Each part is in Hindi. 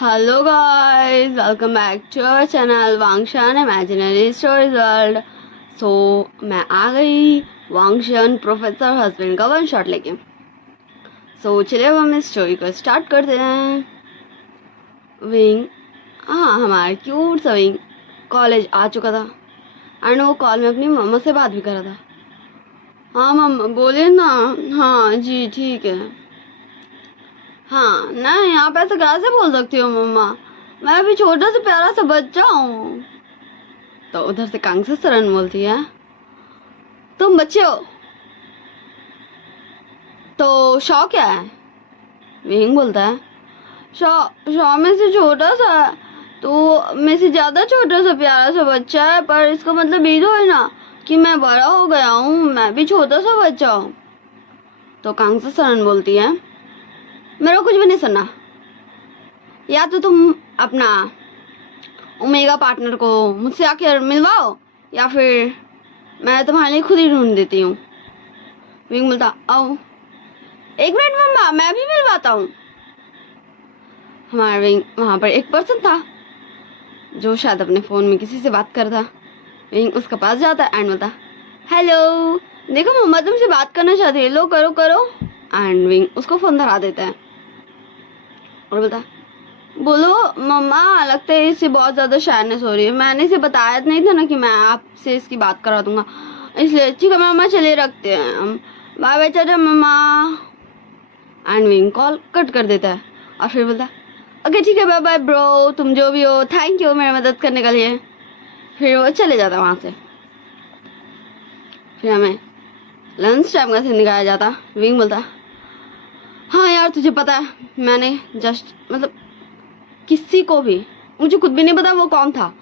Hello guys, welcome back to our channel Wangshan imaginary stories world. So मैं आ गई वांगशन प्रोफेसर हस्बैंड का वन शॉट लेके। चलिए अब हम इस स्टोरी को स्टार्ट करते हैं। विंग, हाँ, हमारा क्यूट सा विंग कॉलेज आ चुका था एंड वो कॉल में अपनी मम्मा से बात भी कर रहा था। हाँ मम्मा बोलिए ना। हाँ जी ठीक है। हाँ नहीं, आप ऐसे कैसे बोल सकती हो मम्मा, मैं अभी छोटा सा प्यारा सा बच्चा हूँ। तो उधर से कांगसा सरन बोलती है, तुम बच्चे हो तो शौ क्या है? विंग बोलता है, शौ में से छोटा सा है, तो में से ज्यादा छोटा सा प्यारा सा बच्चा है, पर इसका मतलब ये तो है ना कि मैं बड़ा हो गया हूँ, मैं भी छोटा सा बच्चा हूँ। तो कांगसा सरन बोलती है, मेरा कुछ भी नहीं सुनना, या तो तुम अपना ओमेगा पार्टनर को मुझसे आकर मिलवाओ या फिर मैं तुम्हारे लिए खुद ही ढूंढ देती हूँ। विंग बोलता, आओ एक मिनट मम्मा, मैं भी मिलवाता हूँ। हमारा विंग, वहां पर एक पर्सन था जो शायद अपने फोन में किसी से बात कर रहा था। विंग उसके पास जाता है एंड बोलता, हेलो, देखो मम्मा तुमसे बात करना चाहती है, लो करो करो। एंड विंग उसको फोन धरा देता है और बोलता, बोलो मम्मा, लगता है इससे बहुत ज्यादा शायरनेस हो रही है, मैंने इसे बताया नहीं था ना कि मैं आपसे इसकी बात करा दूंगा, इसलिए ठीक है मम्मा चलिए रखते हैं हम, bye bye tata mama. And Wing call cut कर देता है और फिर बोलता, ओके ठीक है बाय बाय ब्रो, तुम जो भी हो थैंक यू मेरी मदद करने के लिए। फिर वो चले जाता वहां से। फिर हमें लंच टाइम का सीन दिखाया जाता। विंग बोलता, हाँ यार तुझे पता है, मैंने जस्ट मतलब किसी को भी, मुझे खुद भी नहीं पता वो कौन था,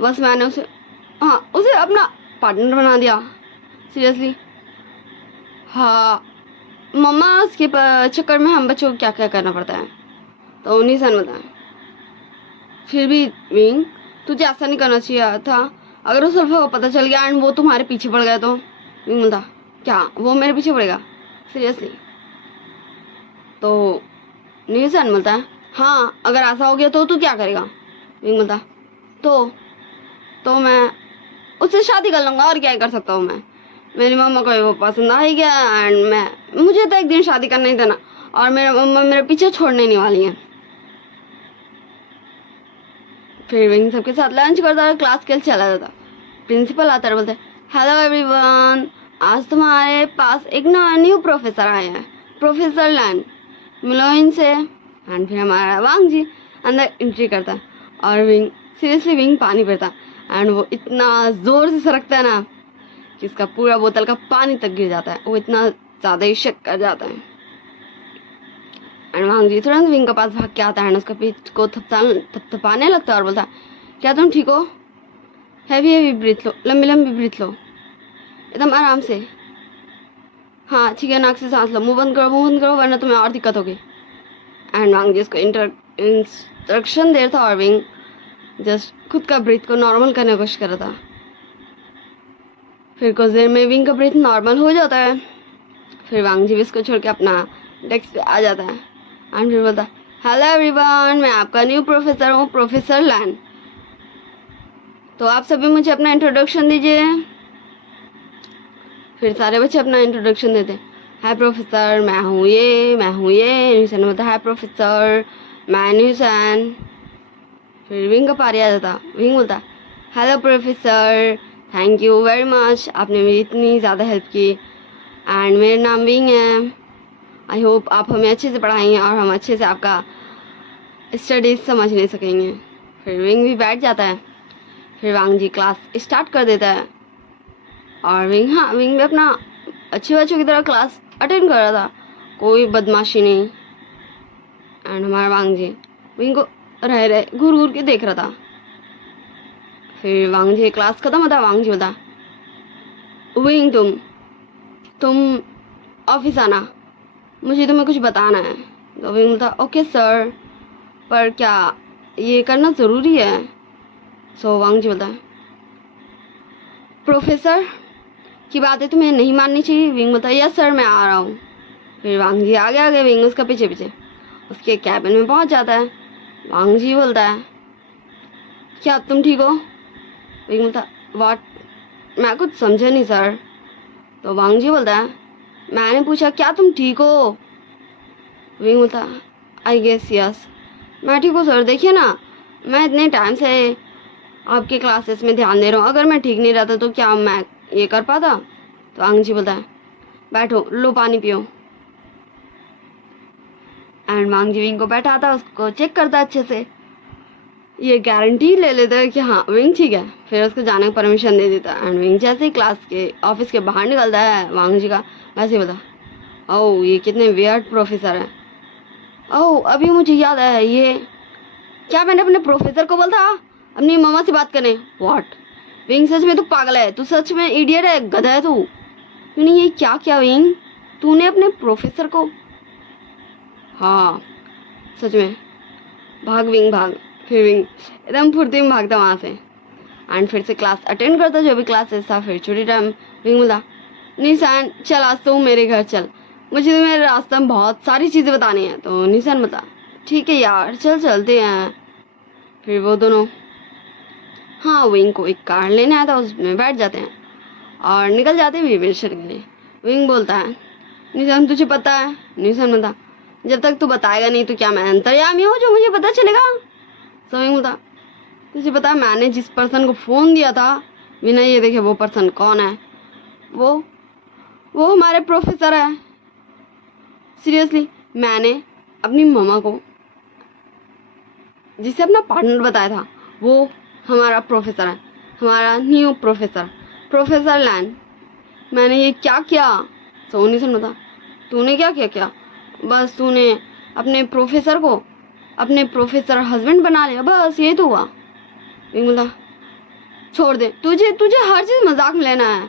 बस मैंने उसे अपना पार्टनर बना दिया। सीरियसली हाँ मम्मा, उसके चक्कर में हम बच्चों को क्या क्या करना पड़ता है, तो उन्हीं से बताएं। फिर भी विंग, तुझे ऐसा नहीं करना चाहिए था, अगर उस अल्फा को पता चल गया एंड वो तुम्हारे पीछे पड़ गया तो। विंग बोलता, क्या वो मेरे पीछे पड़ेगा सीरियसली? तो न्यूसन बोलता है, हाँ अगर ऐसा हो गया तो तू क्या करेगा? विंग बोलता, तो मैं उससे शादी कर लूंगा, और क्या कर सकता हूँ मैं, मेरी मम्मा को वो पसंद आ ही गया एंड मुझे तो एक दिन शादी करना ही देना, और मेरे मम्मा मेरे पीछे छोड़ने नहीं वाली है। फिर विंग सबके साथ लंच करता है, क्लास के लिए चला जाता। प्रिंसिपल आता है, बोलते, हेलो एवरीवन, आज तुम्हारे पास एक न्यू प्रोफेसर आए हैं, प्रोफेसर लैन, मिलो इनसे। एंड फिर हमारा वांग जी अंदर एंट्री करता है और विंग, सीरियसली विंग पानी पीता एंड वो इतना जोर से सरकता है ना कि इसका पूरा बोतल का पानी तक गिर जाता है, वो इतना ज्यादा ही शक कर जाता है। एंड वांग जी तुरंत विंग के पास भाग के आता है एंड उसका पीठ को थपथपाने लगता है और बोलता है, क्या तुम ठीक हो? हैवी हैवी ब्रीथ लो, लंबी लंबी ब्रीथ लो, एकदम आराम से। हाँ ठीक है, नाक से सांस लो, मुंह बंद करो वरना तुम्हें और दिक्कत होगी। एंड वांग जी इसको इंस्ट्रक्शन दे रहा था और विंग जस्ट खुद का ब्रीथ को नॉर्मल करने की कोशिश कर रहा था। फिर कुछ देर में विंग का ब्रीथ नॉर्मल हो जाता है। फिर वांग जी भी इसको छोड़ के अपना डेस्क पे आ जाता है एंड फिर बोलता, हेलो एवरीवन, मैं आपका न्यू प्रोफेसर हूँ, प्रोफेसर लैन, तो आप सभी मुझे अपना इंट्रोडक्शन दीजिए। फिर सारे बच्चे अपना इंट्रोडक्शन देते, हाय प्रोफेसर मैं हूँ ये न्यूसन बोलता, हाय प्रोफेसर मैं न्यूसन। फिर विंग का पारी आ जाता। विंग बोलता, hello professor, thank you very much, आपने मेरी इतनी ज़्यादा हेल्प की एंड मेरा नाम विंग है, आई होप आप हमें अच्छे से पढ़ाएंगे और हम अच्छे से आपका स्टडीज समझ नहीं सकेंगे। फिर विंग भी बैठ जाता है। फिर वांग जी क्लास स्टार्ट कर देता है और विंग भी अपना अच्छे बच्चों की तरह क्लास अटेंड कर रहा था, कोई बदमाशी नहीं। एंड हमारा वांग जी विंग को रह घूर घूर के देख रहा था। फिर वांग जी क्लास खत्म होता, वांग जी बोलता, विंग तुम ऑफिस आना, मुझे तुम्हें कुछ बताना है। तो विंग बोलता, ओके सर, पर क्या ये करना ज़रूरी है? सो वांग जी बोलता, प्रोफेसर की बातें तुम्हें नहीं माननी चाहिए। विंग बोलता, यस सर मैं आ रहा हूँ। फिर वांग जी आगे विंग उसका पीछे पीछे उसके कैबिन में पहुंच जाता है वांग जी बोलता है क्या तुम ठीक हो? विंग बोलता व्हाट, मैं कुछ समझा नहीं सर। तो वांग जी बोलता है मैंने पूछा क्या तुम ठीक हो? विंग बोलता आई गेस यस, मैं ठीक हूँ सर। देखिए ना, मैं इतने टाइम से आपके क्लासेस में ध्यान दे रहा हूँ, अगर मैं ठीक नहीं रहता तो क्या मैं ये कर पाता? तो वांग जी बोलता है बैठो, लो पानी पियो। एंड वांग जी विंग को बैठाता, उसको चेक करता अच्छे से, ये गारंटी ले लेता है कि हाँ विंग ठीक है, फिर उसको जाने की परमिशन दे देता है। एंड विंग जैसे ही क्लास के ऑफिस के बाहर निकलता है वांग जी का, वैसे ही बोलता ओह ये कितने वियर्ड प्रोफेसर है। ओह अभी मुझे याद आया, ये क्या मैंने अपने प्रोफेसर को बोला था अपनी मम्मा से बात करने? व्हाट विंग, सच में तू पागल है, तू सच में इडियट है, गधा है तू। तूने ये क्या किया विंग, तूने अपने प्रोफेसर को? हाँ सच में, भाग विंग भाग। फिर विंग एकदम फुर्ती में भागता वहाँ से एंड फिर से क्लास अटेंड करता, जो भी क्लासेस था। फिर छुट्टी टाइम विंग बोला निशान चल आज तो मेरे घर चल, मुझे तुम्हें रास्ते में बहुत सारी चीज़ें बतानी है। तो निशान बता ठीक है यार चल चलते हैं। फिर वो दोनों हाँ विंग को एक कार लेने आया था, उसमें बैठ जाते हैं और निकल जाते हैं विवेचर के लिए। विंग बोलता है निशान तुझे पता है? निशान बोलता जब तक तू बताएगा नहीं तो क्या मैं अंतर्यामी हूँ जो मुझे पता चलेगा? तो विंग बोलता तुझे पता है मैंने जिस पर्सन को फ़ोन दिया था बिना ये देखे वो पर्सन कौन है? वो हमारे प्रोफेसर है। सीरियसली, मैंने अपनी मम्मा को जिसे अपना पार्टनर बताया था वो हमारा प्रोफेसर है, हमारा न्यू प्रोफेसर, प्रोफेसर लैन। मैंने ये क्या किया? सोनी से बता तूने क्या किया? क्या बस तूने अपने प्रोफेसर को अपने प्रोफेसर हस्बैंड बना लिया, बस ये तो हुआ। बोला छोड़ दे, तुझे हर चीज़ मजाक में लेना है।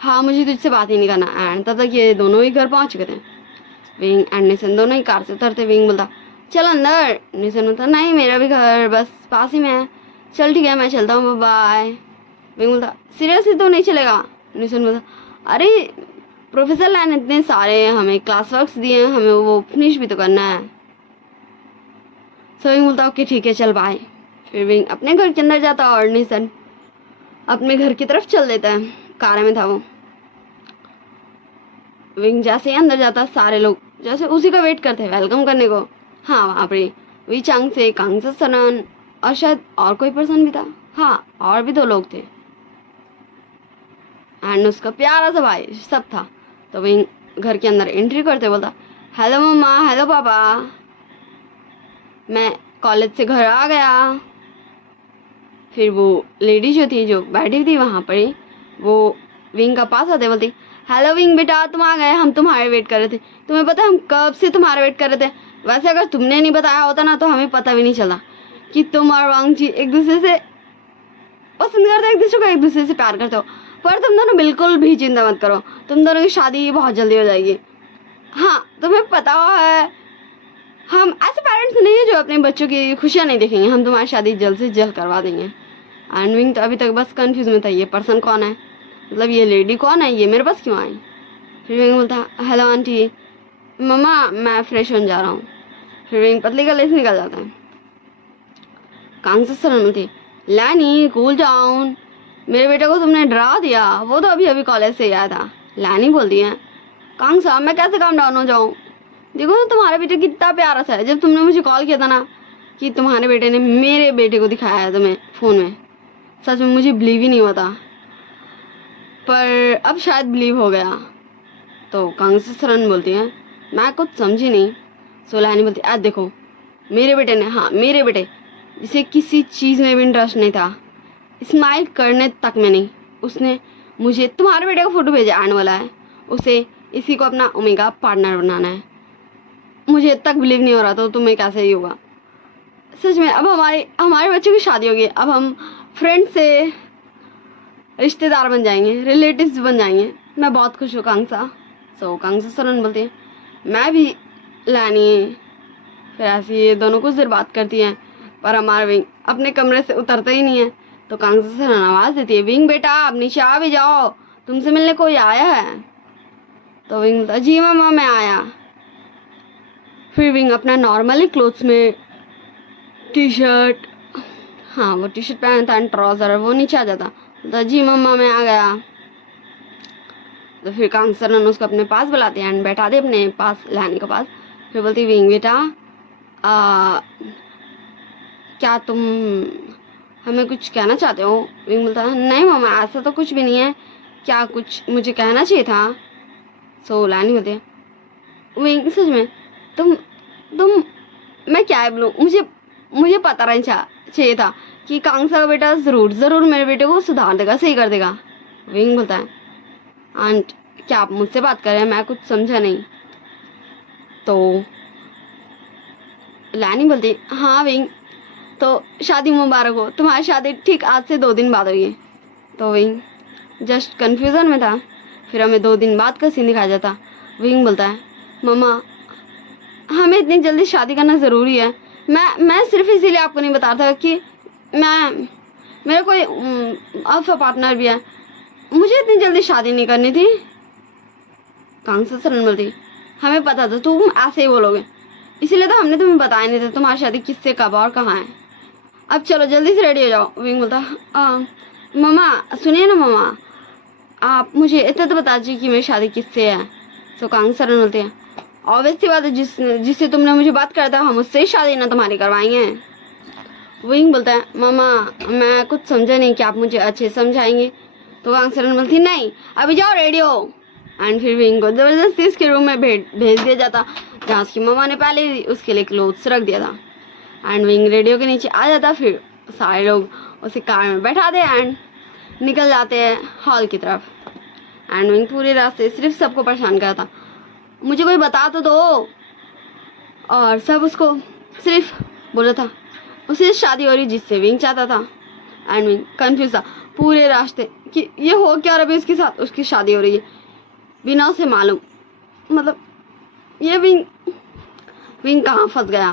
हाँ मुझे तुझसे बात ही नहीं करना। एंड तब तक ये दोनों ही घर पहुंच चुके थे। विंग एंड निशन दोनों ही कार से उतरते। विंग बोलता चल अंदर। निशन बोलता नहीं मेरा भी घर बस पास ही में है, चल ठीक है मैं चलता हूँ बाय। विंग बोलता सीरियसली तो नहीं चलेगा? निशन बोलता अरे प्रोफेसर लैन इतने सारे हमें क्लास वर्क्स दिए हैं, हमें वो फिनिश भी तो करना है। सो विंग बोलता ओके ठीक है चल बाय। फिर विंग अपने घर के अंदर जाता और निशन अपने घर की तरफ चल देता है, कार में था वो। विंग जैसे ही अंदर जाता सारे लोग जैसे उसी का वेट करते हैं वेलकम करने को। हाँ वहाँ पे वी चांग से कांग से सनन और शायद और कोई पर्सन भी था, हाँ और भी 2 लोग थे एंड उसका प्यारा सा भाई सब था। तो विंग घर के अंदर एंट्री करते बोलता हेलो मम्मा, हेलो पापा, मैं कॉलेज से घर आ गया। फिर वो लेडी जो थी जो बैठी थी वहाँ पर ही वो विंग का पास आते बोलती हेलो विंग बेटा तुम आ गए, हम तुम्हारे वेट कर रहे थे। तुम्हें पता है हम कब से तुम्हारे वेट कर रहे थे? वैसे अगर तुमने नहीं बताया होता ना तो हमें पता भी नहीं चला कि तुम और वांग जी एक दूसरे से पसंद करते हो, एक दूसरे को एक दूसरे से प्यार करते हो। पर तुम दोनों बिल्कुल भी चिंता मत करो, तुम दोनों की शादी बहुत जल्दी हो जाएगी। हाँ तुम्हें पता है हम ऐसे पेरेंट्स नहीं है जो अपने बच्चों की खुशियाँ नहीं देखेंगे, हम तुम्हारी शादी जल्द से जल्द करवा देंगे। एंड विंग तो अभी तक बस कंफ्यूज में था ये पर्सन कौन है, मतलब ये लेडी कौन है, ये मेरे पास क्यों आई। फिर विंग बोलता हेलो आंटी, मम्मा मैं फ्रेश होने जा रहा हूँ। फिर विंग पतली गले से निकल जाता है। कांग से सरन बोलती लैनी कूल डाउन, मेरे बेटे को तुमने डरा दिया, वो तो अभी अभी कॉलेज से आया था। लैनी बोलती है कांग साहब मैं कैसे काम डाउन हो जाऊँ, देखो तो तुम्हारा बेटा कितना प्यारा सा है। जब तुमने मुझे कॉल किया था ना कि तुम्हारे बेटे ने मेरे बेटे को दिखाया है तुम्हें फ़ोन में, सच में मुझे बिलीव ही नहीं हुआ था, पर अब शायद बिलीव हो गया। तो कांग से सरन बोलती है मैं कुछ समझी नहीं। सो लैनी बोलती आज देखो मेरे बेटे ने, हाँ मेरे बेटे जिसे किसी चीज़ में भी इंटरेस्ट नहीं था, स्माइल करने तक में नहीं, उसने मुझे तुम्हारे बेटे का फ़ोटो भेजा आने वाला है, उसे इसी को अपना ओमेगा पार्टनर बनाना है। मुझे तक बिलीव नहीं हो रहा तो तुम्हें कैसे ही होगा। सच में अब हमारे बच्चों की शादी होगी, अब हम फ्रेंड से रिश्तेदार बन जाएंगे, रिलेटिव्स बन जाएंगे। मैं बहुत खुश हूँ कांगसा। सो कांगसा सरन बोलती है मैं भी लैनी। फिर ऐसे ये दोनों कुछ देर बात करती हैं पर हमारा विंग अपने कमरे से उतरता ही नहीं है। तो कांगसा सरन आवाज़ देती है विंग बेटा अब नीचे आ भी जाओ, तुमसे मिलने कोई आया है। तो विंग बोलता जी मम्मा मैं आया। फिर विंग अपना नॉर्मली क्लोथ्स में टी शर्ट, हाँ वो टी शर्ट पहना था एंड ट्राउजर, वो नीचे आ जाता। तो जी मम्मा मैं आ गया। तो फिर कांगसरन उसको अपने पास बुलाते हैं एंड बैठा दे अपने पास लानी के पास। फिर बोलती विंग बेटा क्या तुम हमें कुछ कहना चाहते हो? विंग बोलता है नहीं मम्मा ऐसा तो कुछ भी नहीं है, क्या कुछ मुझे कहना चाहिए था? सो लानी बोलती है विंग सच में तुम मैं क्या बोलूँ, मुझे पता नहीं चाहिए था कि कांगसा का बेटा जरूर मेरे बेटे को सुधार देगा, सही कर देगा। विंग बोलता है आंट क्या आप मुझसे बात कर रहे हैं, मैं कुछ समझा नहीं। तो लानी बोलती हाँ विंग तो शादी मुबारक हो, तुम्हारी शादी ठीक आज से 2 दिन बाद हुई है। तो विंग जस्ट कन्फ्यूज़न में था। फिर हमें 2 दिन बाद का सीन दिखाया जाता। विंग बोलता है मम्मा हमें इतनी जल्दी शादी करना ज़रूरी है, मैं सिर्फ इसीलिए आपको नहीं बता रहा था कि मेरा कोई अल्फा पार्टनर भी है, मुझे इतनी जल्दी शादी नहीं करनी थी। कांगसा सरन बोलती हमें पता था तुम ऐसे ही बोलोगे, इसीलिए तो हमने तुम्हें बताया नहीं था तुम्हारी शादी किससे कब और कहाँ है। अब चलो जल्दी से रेडी हो जाओ। विंग बोलता मम्मा सुनिए ना मम्मा, आप मुझे इतना तो बता दीजिए कि मेरी शादी किससे है। तो कांगसा सरन बोलती है ऑब्वियसली बात है जिससे तुमने मुझे बात करा था हम उससे ही शादी ना तुम्हारी करवाएंगे। विंग बोलता है मम्मा मैं कुछ समझा नहीं, क्या आप मुझे अच्छे समझाएंगे? तो कांगसा सरन बोलती नहीं अभी जाओ रेडी हो। एंड फिर विंग को ज़बरदस्ती उसके रूम में भेज दिया जाता जहाँ उसकी मम्मा ने पहले ही उसके लिए क्लोथ्स रख दिया था। एंड विंग रेडियो के नीचे आ जाता। फिर सारे लोग उसे कार में बैठा दे एंड निकल जाते हैं हॉल की तरफ। एंड विंग पूरे रास्ते सिर्फ सबको परेशान करता मुझे कोई बता तो दो, और सब उसको सिर्फ बोला था उसे शादी हो रही जिससे विंग चाहता था। एंड विंग कंफ्यूज था पूरे रास्ते कि ये हो क्या रहा है उसके साथ, उसकी शादी हो रही है बिना उसे मालूम, मतलब ये विंग कहाँ फंस गया।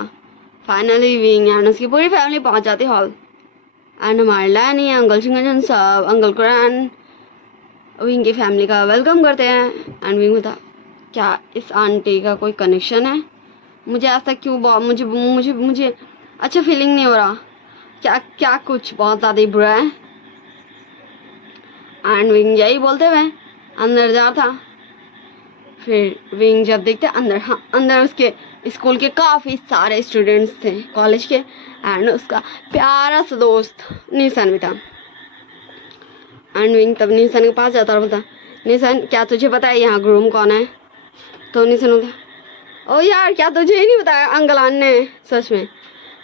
फाइनली विंग एंड उसकी पूरी फैमिली पहुंच जाती हॉल। एंड हमारे लैनी अंकल सिंगजन सब अंकल कुरान विंग की फैमिली का वेलकम करते हैं। एंड विंग होता क्या इस आंटी का कोई कनेक्शन है, मुझे आज तक क्यों मुझे अच्छा फीलिंग नहीं हो रहा, क्या कुछ बहुत ज़्यादा ही बुरा है। एंड विंग यही बोलते हुए अंदर जाता। फिर विंग जब देखते अंदर उसके स्कूल के काफ़ी सारे स्टूडेंट्स थे कॉलेज के, एंड उसका प्यारा सा दोस्त निशान भी था। एंड विंग तब निशान के पास जाता और बोलता निशान क्या तुझे पता है यहाँ ग्रूम कौन है? तो निशान बोलता ओ यार क्या तुझे ही नहीं बताया अंकल आंट ने? सच में?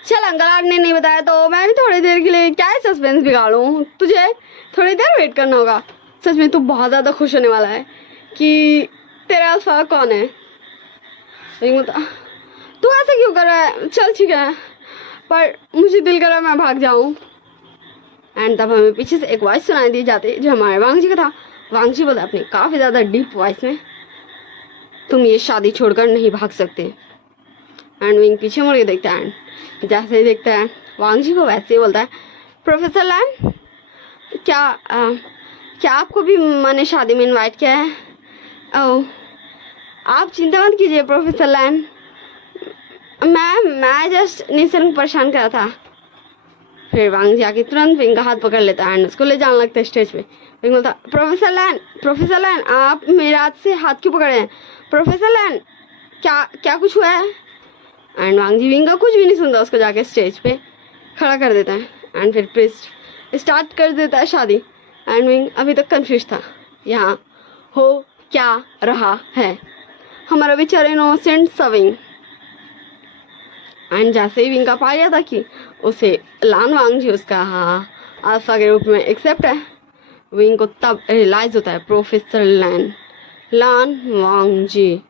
चल अंकल आंट ने नहीं बताया तो मैं भी थोड़ी देर के लिए क्या है सस्पेंस बिगाड़ूँ, तुझे थोड़ी देर वेट करना होगा। सच में तू बहुत ज़्यादा खुश होने वाला है कि तेरा अल्फा कौन है। तू ऐसा क्यों कर रहा है? चल ठीक है पर मुझे दिल कर रहा है मैं भाग जाऊँ। एंड तब हमें पीछे से एक वॉइस सुनाई दी जाती जो हमारे वांगजी का था। वांगजी बोला अपनी काफ़ी ज़्यादा डीप वॉइस में तुम ये शादी छोड़कर नहीं भाग सकते। एंड विंग पीछे मुड़ के देखता है एंड जैसे ही देखता है वांगजी को वैसे ही बोलता है प्रोफेसर लैन क्या आपको भी मैंने शादी में इनवाइट किया है? ओह आप चिंता मत कीजिए प्रोफेसर लैन, मैं जस्ट निशान को परेशान करा था। फिर वांगजी आके तुरंत विंग का हाथ पकड़ लेता है एंड उसको ले जाने लगता है स्टेज पे। विंग बोलता प्रोफेसर लैन आप मेरे हाथ से हाथ क्यों पकड़े हैं? प्रोफेसर लैन क्या कुछ हुआ है? एंड वांगजी विंग का कुछ भी नहीं सुनता, उसको जाके स्टेज पे खड़ा कर देता है। एंड फिर प्रिस्ट स्टार्ट कर देता है शादी। एंड विंग अभी तक कंफ्यूज था यहाँ हो क्या रहा है, हमारा बेचारा इनोसेंट सा विंग। एंड जैसे ही विंग का पा गया था कि उसे लान वांगजी उसका अल्फा के रूप में एक्सेप्ट है, विंग को तब रियलाइज होता है प्रोफेसर लान वांगजी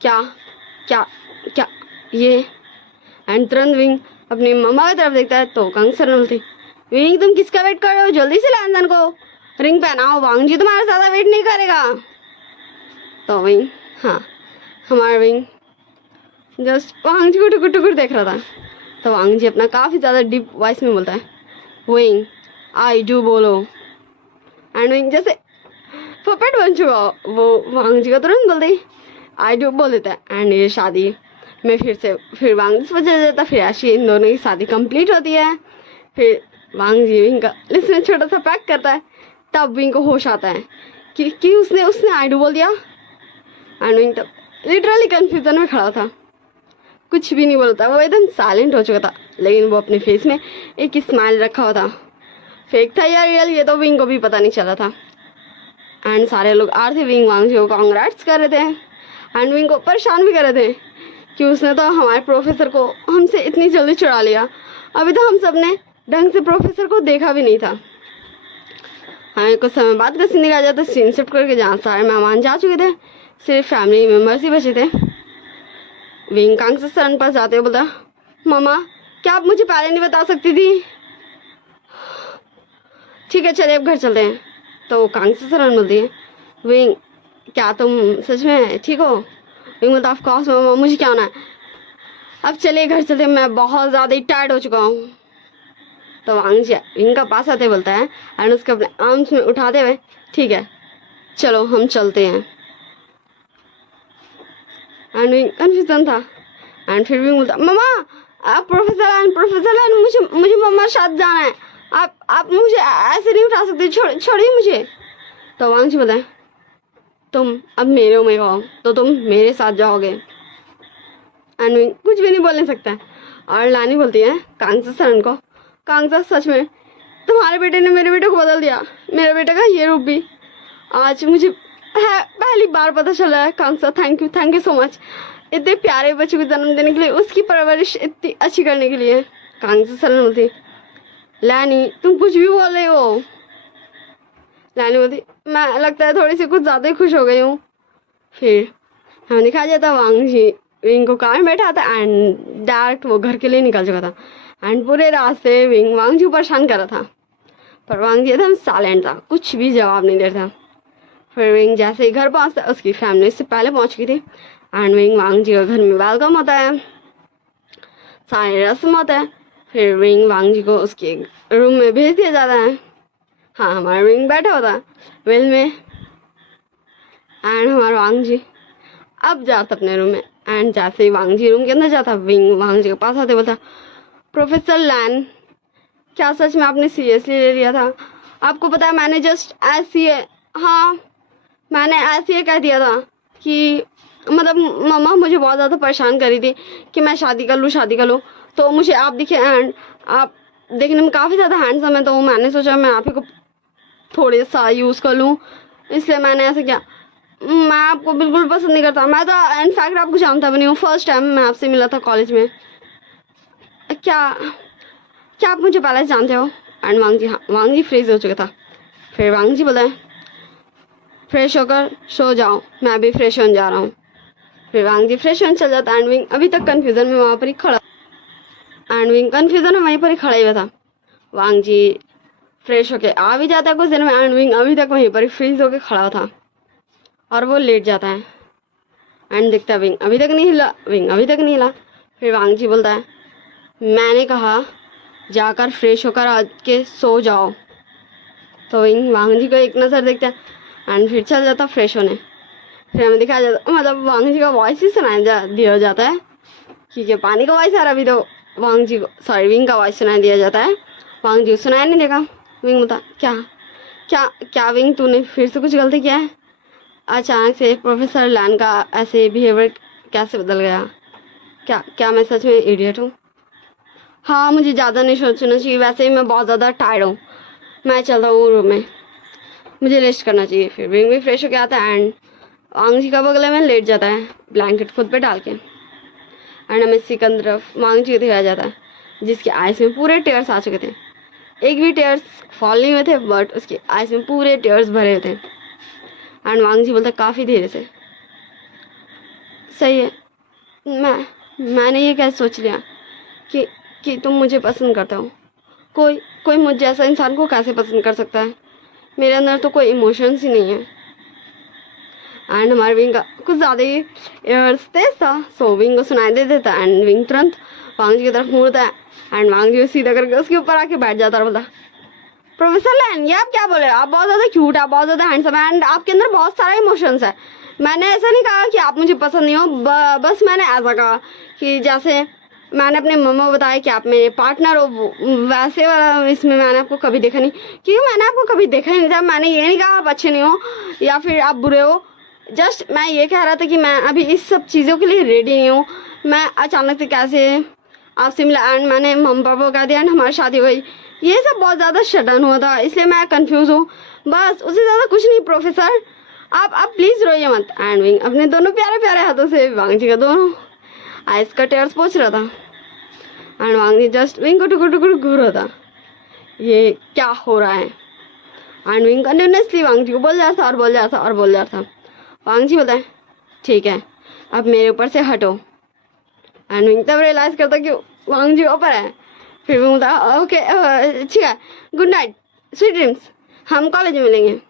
क्या ये। एंड तुरंत विंग अपनी मम्मा की तरफ देखता है तो कांगसा बोलती विंग तुम किसका वेट कर रहे हो, जल्दी से लान को रिंग पहनाओ, वांगजी तुम्हारा ज़्यादा वेट नहीं करेगा। तो विंग हमारा विंग जस्ट वांगजी को टुकुर टुकुर देख रहा था। तो वांगजी अपना काफ़ी ज़्यादा डीप वॉइस में बोलता है विंग आई डू बोलो। एंड विंग जैसे पपेट बन चुका वो वांगजी का तुरंत बोलते ही आई डू बोल देता है। एंड ये शादी मैं फिर वांग जी से पता चल जाता। फिर ऐसी इन दोनों की शादी कंप्लीट होती है। फिर वांग जी विंग का लिस्ट में छोटा सा पैक करता है। तब विंग को होश आता है कि उसने आई डू बोल दिया। एंड विंग तब लिटरली कंफ्यूजन में खड़ा था, कुछ भी नहीं बोलता। वो एकदम साइलेंट हो चुका था, लेकिन वो अपने फेस में एक स्माइल रखा हुआ था। फेक था या रियल ये तो विंग को भी पता नहीं चला था। एंड सारे लोग आ रहे थे विंग वांग जी को कांग्रेट्स कर रहे थे। एंड विंग को परेशान भी कर रहे थे कि उसने तो हमारे प्रोफेसर को हमसे इतनी जल्दी चुरा लिया। अभी तो हम सब ने ढंग से प्रोफेसर को देखा भी नहीं था। हमें कुछ समय बाद का सीन दिखाया जाता है सीन शिफ्ट करके, जहाँ सारे मेहमान जा चुके थे, सिर्फ फैमिली मेम्बर्स ही बचे थे। विंग कांग से सरन पास जाते हुए बोला, मामा क्या आप मुझे पहले नहीं बता सकती थी? ठीक है चलिए अब घर चलते हैं। तो कांग से सरन बोलती है, विंग क्या तुम सच में ठीक हो? विंग बोलता ऑफ कोर्स मामा, मुझे क्या होना है। अब चलिए घर चलते हैं, मैं बहुत ज़्यादा ही टायर्ड हो चुका हूँ। तो वांग जी विंग का पास आते बोलता है एंड उसके अपने आर्म्स में उठाते हुए, ठीक है चलो हम चलते हैं। एंड विंग कन्फ्यूजन था। एंड फिर विंग बोलता, मामा आप प्रोफेसर मुझे मम्मा साथ जाना है, आप मुझे ऐसे नहीं उठा सकते, छोड़िए मुझे। तो वांग जी बोलता है, तुम अब मेरे में हो तो तुम मेरे साथ जाओगे। एंड विंग कुछ भी नहीं बोलने सकता। और लानी बोलती है कांग सरन को, कांग सच में तुम्हारे बेटे ने मेरे बेटे को बदल दिया, मेरे बेटे का ये रूप भी आज मुझे पहली बार पता चला है। Kang thank you so much, इतने प्यारे बच्चे को जन्म देने के लिए, उसकी परवरिश इतनी अच्छी करने के लिए। कांग सरन बोलती, लानी तुम कुछ भी बोल रही हो। लानी बोलती, मैं लगता है थोड़ी सी कुछ ज़्यादा ही खुश हो गई हूँ। फिर हमें दिखाया जाता वांग जी विंग को कार में बैठा था एंड डायरेक्ट वो घर के लिए निकल चुका था। एंड पूरे रास्ते विंग वांग जी को परेशान कर रहा था, पर वांग जी एकदम साइलेंट था, कुछ भी जवाब नहीं दे रहा था। फिर विंग जैसे ही घर पहुँचता है, उसकी फैमिली इससे पहले पहुँच गई थी। एंड विंग वांग जी का घर में वेलकम होता है, सारे रस्म होता है। फिर विंग वांग जी को उसके रूम में भेज दिया जाता है। हाँ हमारा विंग बैठा होता है वेल में। एंड हमारा वांग जी अब जाता अपने रूम में। एंड जैसे ही वांग जी रूम के अंदर जाता, विंग वांग जी के पास आते बोलता, प्रोफेसर लैन क्या सच में आपने सीरियसली ले लिया था? आपको पता है मैंने जस्ट ऐसे मैंने ऐसे कह दिया था कि मतलब मम्मा मुझे बहुत ज़्यादा परेशान कर रही थी कि मैं शादी कर लूँ। तो मुझे आप दिखे एंड आप देखने में काफ़ी ज़्यादा हैंडसम है, तो मैंने सोचा मैं आप ही को थोड़े सा यूज़ कर लूँ, इसलिए मैंने ऐसे किया। मैं आपको बिल्कुल पसंद नहीं करता, मैं तो इनफैक्ट आपको जानता भी नहीं हूँ। फर्स्ट टाइम मैं आपसे मिला था कॉलेज में। क्या आप मुझे पहले से जानते हो? एंड वांग जी फ्रीज हो चुका था। फिर वांग जी बोला, फ्रेश होकर सो जाओ, मैं भी फ्रेश होने जा रहा हूँ। फिर वांग जी फ्रेश होने चल जाता। एंड विंग अभी तक कन्फ्यूजन में वहीं पर ही खड़ा ही हुआ था। वांग जी फ्रेश होके आ भी जाता है कुछ देर में। एंड विंग अभी तक वहीं पर ही फ्रीज होके खड़ा था और वो लेट जाता है। एंड दिखता विंग अभी तक नहीं हिला। फिर वांग जी बोलता है, मैंने कहा जाकर फ्रेश होकर आ के सो जाओ। तो विंग वांग जी को एक नज़र देखता है एंड फिर चल जाता फ्रेश होने। फिर हमें दिखाया जाता, मतलब वांग जी का वॉइस ही दिया जाता है, क्योंकि पानी का वॉइस आ रहा, अभी तो विंग का वॉइस सुनाई दिया जाता है। वांग जी सुनाई नहीं देगा। विंग बोलता, क्या विंग तूने फिर से कुछ गलती किया है? अचानक से प्रोफेसर लैन का ऐसे बिहेवियर कैसे बदल गया? क्या मैं सच में इडियट हूँ? हाँ मुझे ज़्यादा नहीं सोचना चाहिए, वैसे ही मैं बहुत ज़्यादा टायर्ड हूँ, मैं चलता हूँ रूम में, मुझे रेस्ट करना चाहिए। फिर विंग भी फ्रेश होकर आता है एंड वांग जी का बगले में लेट जाता है ब्लैंकेट खुद पे डाल के। एंड हमें सिकंदर वांग जी को दिखाया जाता है, जिसके आइस में पूरे टेयर्स आ चुके थे। एक भी टेयर्स फॉल नहीं हुए थे, बट उसके आइस में पूरे टेयर्स भरे हुए थे। एंड वांग जी बोलता काफ़ी धीरे से, सही है, मैंने ये कैसे सोच लिया कि तुम मुझे पसंद करते हो? कोई मुझ जैसा इंसान को कैसे पसंद कर सकता है? मेरे अंदर तो कोई इमोशंस ही नहीं है। एंड हमारे विंग का कुछ ज़्यादा ही एयर्स तेज था, सो विंग को सुनाई दे देता। एंड विंग तुरंत वांग जी की तरफ मुड़ता है एंड वांग जी सीधा करके उसके ऊपर आके बैठ जाता और बोलता, प्रोफेसर लैन ये आप क्या बोल रहे हो? आप बहुत ज़्यादा क्यूट है, बहुत ज़्यादा हैंडसम है एंड आपके अंदर बहुत सारा इमोशंस है, मैंने ऐसा नहीं कहा कि आप मुझे पसंद नहीं हो, बस मैंने ऐसा कहा कि जैसे मैंने अपने मम्मा को बताया कि आप मेरे पार्टनर हो, वैसे वाला इसमें मैंने आपको कभी देखा नहीं, क्योंकि मैंने आपको कभी देखा ही नहीं था। मैंने ये नहीं कहा आप अच्छे नहीं हो या फिर आप बुरे हो, जस्ट मैं ये कह रहा था कि मैं अभी इस सब चीज़ों के लिए रेडी नहीं हूँ। मैं अचानक से कैसे आपसे मिला एंड मैंने मम्मी पापा को कह दिया एंड हमारी शादी हुई, ये सब बहुत ज़्यादा शटन हुआ था, इसलिए मैं कंफ्यूज हूँ, बस उससे ज़्यादा कुछ नहीं प्रोफेसर। आप प्लीज़ रोइए मत। एंड विंग अपने दोनों प्यारे प्यारे हाथों से वांगजी का दोनों आइस का टेयर्स पोंछ रहा था एंड वांगजी जस्ट विंग को टुकुर टुकुर घूर रहा था, ये क्या हो रहा है। एंड विंग कंटिन्यूसली वांगजी को बोल जा रहा था और बोल जा रहा था और बोल जा रहा था। वांगजी बोलता है ठीक है अब मेरे ऊपर से हटो। एंड विंग तब रियलाइज़ करता कि वांगजी ऊपर है। फिर वो बोलता ओके ठीक है, गुड नाइट, स्वीट ड्रीम्स, हम कॉलेज में मिलेंगे।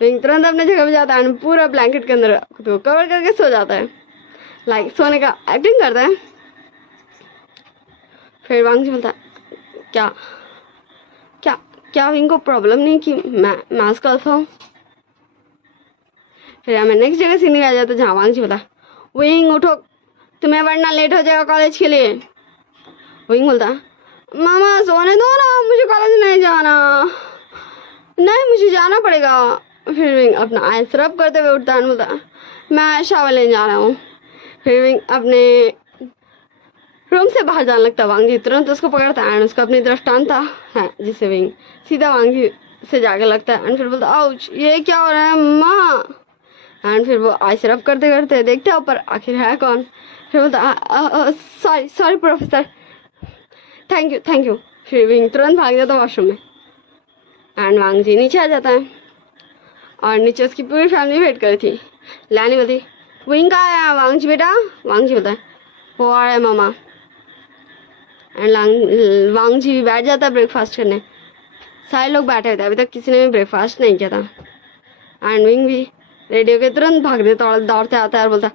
विंग तुरंत अपने जगह पे जाता है एंड पूरा ब्लैंकेट के अंदर खुद को कवर करके सो जाता है, लाइक सोने का एक्टिंग करता है। फिर वांगजी बोलता है क्या क्या क्या विंग को प्रॉब्लम नहीं कि मैं उसका अल्फा हूँ। फिर हमें नेक्स्ट जगह सीन आ जाता है जहाँ वांगजी बोलता है विंग उठो, तुम्हें वरना लेट हो जाएगा कॉलेज के लिए। विंग बोलता है मामा सोने दो ना, मुझे कॉलेज नहीं जाना, नहीं मुझे जाना पड़ेगा। फिर विंग अपना आइस रब करते हुए उठता है, बोलता है मैं शावर लेने जा रहा हूँ। फिर विंग अपने रूम से बाहर जाने लगता है। वांगजी तुरंत उसको पकड़ता है एंड उसको अपनी तरफ टानता है, जिससे विंग सीधा वांगजी से जाके लगता है एंड फिर बोलता आउच ये क्या हो रहा है माँ। एंड फिर वो आइस रब करते करते देखते हैं ऊपर आखिर है कौन। फिर बोलता sorry sorry professor, thank you. फिर विंग तुरंत भाग जाता है वॉशरूम में एंड वांगजी नीचे आ जाता है और नीचे उसकी पूरी फैमिली वेट कर रही थी। लानी बोलती विंग कहाँ है वांगजी बेटा। वांगजी बोलता है वो आ रहा है मामा। एंड वांगजी भी बैठ जाता है ब्रेकफास्ट करने। सारे लोग बैठे हुए थे, अभी तक किसी ने भी ब्रेकफास्ट नहीं किया था। एंड विंग भी रेडियो के तुरंत भाग देता और दौड़ते आता है और बोलता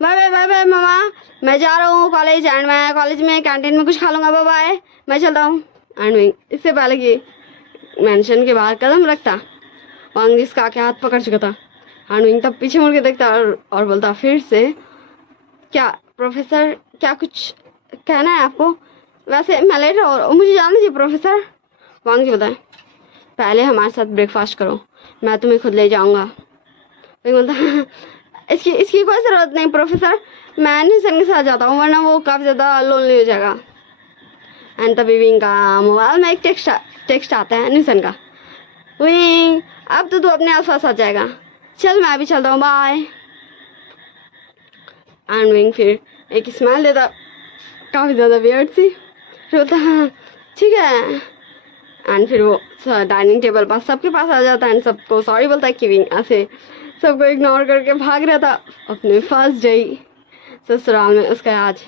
बाय बाय बाय बाय मामा, मैं जा रहा हूँ कॉलेज एंड मैं कॉलेज में कैंटीन में कुछ खा लूँगा, बाय बाय, मैं चलता हूँ। एंड विंग इससे पहले कि मेंशन के बाहर कदम रखता वांगजी इसका आके हाथ पकड़ चुका था। एंड विंग तब पीछे मुड़ के देखता और बोलता फिर से क्या प्रोफेसर क्या कुछ कहना है आपको, वैसे मैं लेट रहा हूँ मुझे जाना चाहिए प्रोफेसर। वांगजी बोलता है पहले हमारे साथ ब्रेकफास्ट करो, मैं तुम्हें खुद ले जाऊँगा। विंग बोलता इसकी कोई ज़रूरत नहीं प्रोफेसर, मैं निशन के साथ जाता हूँ वरना वो काफ़ी ज़्यादा लोनली हो जाएगा। एंड तभी विंग का मोबाइल में एक टेक्स्ट आता है निशन का, विंग अब तो तू अपने आस पास आ जाएगा, चल मैं भी चलता हूँ, बाय। एंड विंग फिर एक स्माइल देता काफ़ी ज़्यादा वियर्ड सी, फिर बोलता हाँ ठीक है। एंड फिर वो डाइनिंग टेबल पर सबके पास आ जाता है एंड सबको सॉरी बोलता है कि विंग ऐसे सबको इग्नोर करके भाग रहा था अपने फर्स्ट डे ससुराल में उसका आज।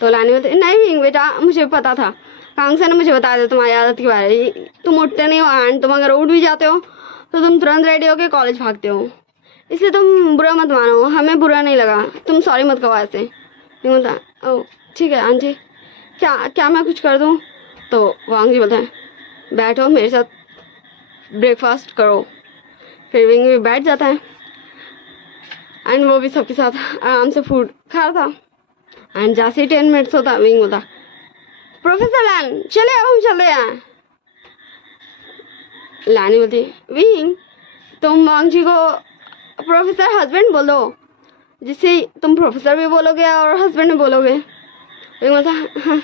तो लानी बोलती नहीं विंग बेटा मुझे पता था, कांगसा ने मुझे बताया था तुम्हारी आदत के बारे में, तुम उठते नहीं हो एंड तुम अगर उठ भी जाते हो तो तुम तुरंत रेडी होकर कॉलेज भागते हो, इसलिए तुम बुरा मत मानो, हमें बुरा नहीं लगा, तुम सॉरी मत कहो ऐसे। विंग बोलता ओह ठीक है आंटी, क्या मैं कुछ कर दूँ। तो वांगजी बोलता है बैठो मेरे साथ ब्रेकफास्ट करो। फिर विंग भी बैठ जाता है एंड वो भी सबके साथ आराम से फूड खा रहा था। एंड जैसे ही 10 मिनट्स होता विंग बोलता प्रोफेसर लैन चले अब हम चलते हैं। लानी बोलती विंग तुम वांगजी को प्रोफेसर हस्बैंड बोल दो, जिससे तुम प्रोफेसर भी बोलोगे और हस्बैंड भी बोलोगे। विंग बोलता हाँ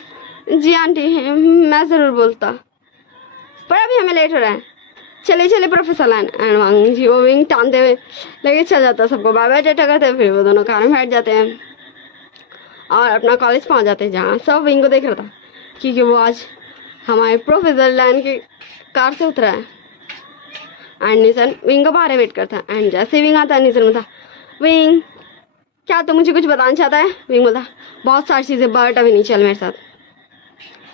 जी आंटी मैं ज़रूर बोलता, पर अभी हमें लेट हो रहा है, चले चले प्रोफेसर लैन। एंड वांगजी वो विंग टानते हुए लेके चल जाता, सबको बाय बाय टाटा करते हैं। फिर वो दोनों कार में बैठ जाते हैं और अपना कॉलेज पहुंच जाते हैं जहाँ सब विंग को देख रहा था क्योंकि वो आज हमारे प्रोफेसर लैन की कार से उतरा है। एंड निशन विंग को बाहर वेट करता है एंड जैसे विंग आता है निशन बोलता विंग क्या तुम मुझे कुछ बताना चाहता है। विंग बोलता बहुत सारी चीज़ें बट अभी नहीं चल मेरे साथ।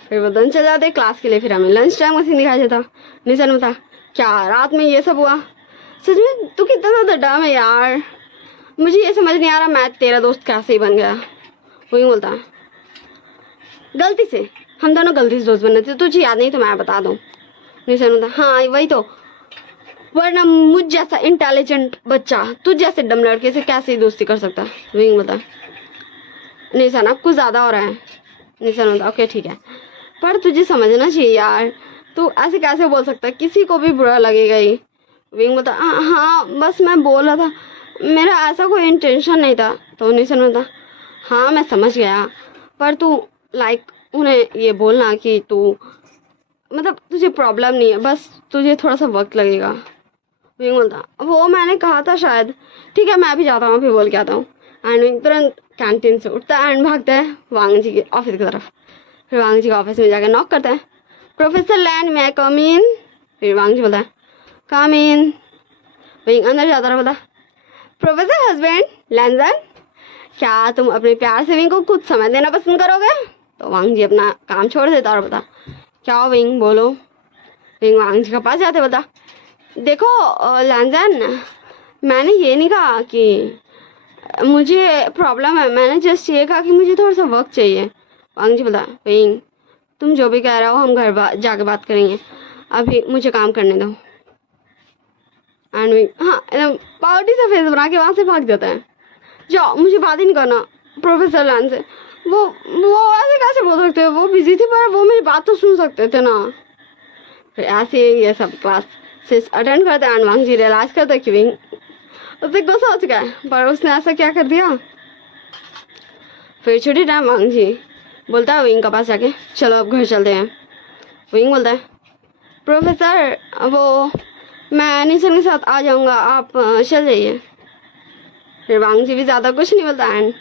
फिर वो दोनों चल जाते क्लास के लिए। फिर हमें लंच टाइम का सीन दिखाई देता। निशन बोलता क्या रात में ये सब हुआ, सच में तू कितना ज़्यादा डम है यार, मुझे ये समझ नहीं आ रहा मैं तेरा दोस्त कैसे ही बन गया। वही बोलता गलती से, हम दोनों गलती से दोस्त बने थे, तुझे याद नहीं तो मैं बता दूँ। निशन बोलता हाँ वही तो, वरना मुझ जैसा इंटेलिजेंट बच्चा तुझ जैसे डम लड़के से कैसे दोस्ती कर सकता है? विंग बोलता निशान अब कुछ ज्यादा हो रहा है। निशान बोलता ओके ठीक है, पर तुझे समझना चाहिए यार, तू ऐसे कैसे बोल सकता है, किसी को भी बुरा लगेगा ही। विंग बोलता हाँ बस मैं बोल रहा था, मेरा ऐसा कोई इंटेंशन नहीं था। तो निशान बोलता हाँ मैं समझ गया, पर तू लाइक उन्हें ये बोलना कि तू मतलब तुझे प्रॉब्लम नहीं है, बस तुझे थोड़ा सा वक्त लगेगा। विंग बोलता वो मैंने कहा था शायद, ठीक है मैं भी जाता हूँ, अभी बोल के आता हूँ। एंड विंग तुरंत कैंटीन से उठता है एंड भागता है वांग जी के ऑफिस की तरफ। फिर वांग जी के ऑफिस में जाकर नॉक करता है, प्रोफेसर लैन मैं कम इन। फिर वांग जी बोलता है कम इन। विंग अंदर जाता रहा, बोलता प्रोफेसर हस्बैंड लैंजन, क्या तुम अपने प्यार से विंग को कुछ समय देना पसंद करोगे? तो वांग जी अपना काम छोड़ देता और बता क्या हो विंग बोलो। विंग वांग जी के पास जाते बता देखो लैंजन, मैंने ये नहीं कहा कि मुझे प्रॉब्लम है, मैंने जस्ट ये कहा कि मुझे थोड़ा सा वक्त चाहिए। वांग जी बता विंग तुम जो भी कह रहे हो हम घर जाके बात करेंगे, अभी मुझे काम करने दो। एंड विंग हाँ एकदम पार्टी से फेस बना के वहाँ से भाग जाता है। जाओ मुझे बात ही नहीं करना प्रोफेसर लैन से। वो ऐसे कैसे बोल सकते हो, वो बिजी थे पर वो मेरी बात तो सुन सकते थे ना। फिर ऐसे ये सब क्लास से अटेंड करते हैं एंड वांग जी रियलाइज करते कि विंग उससे गुस्सा हो चुका है, पर उसने ऐसा क्या कर दिया। फिर छुट्टी टाइम वांग जी बोलता है विंग के पास जाके चलो अब घर चलते हैं। विंग बोलता है प्रोफेसर वो मैं निशन के साथ आ जाऊँगा, आप चल जाइए। फिर वांग जी भी ज़्यादा कुछ नहीं बोलता एंड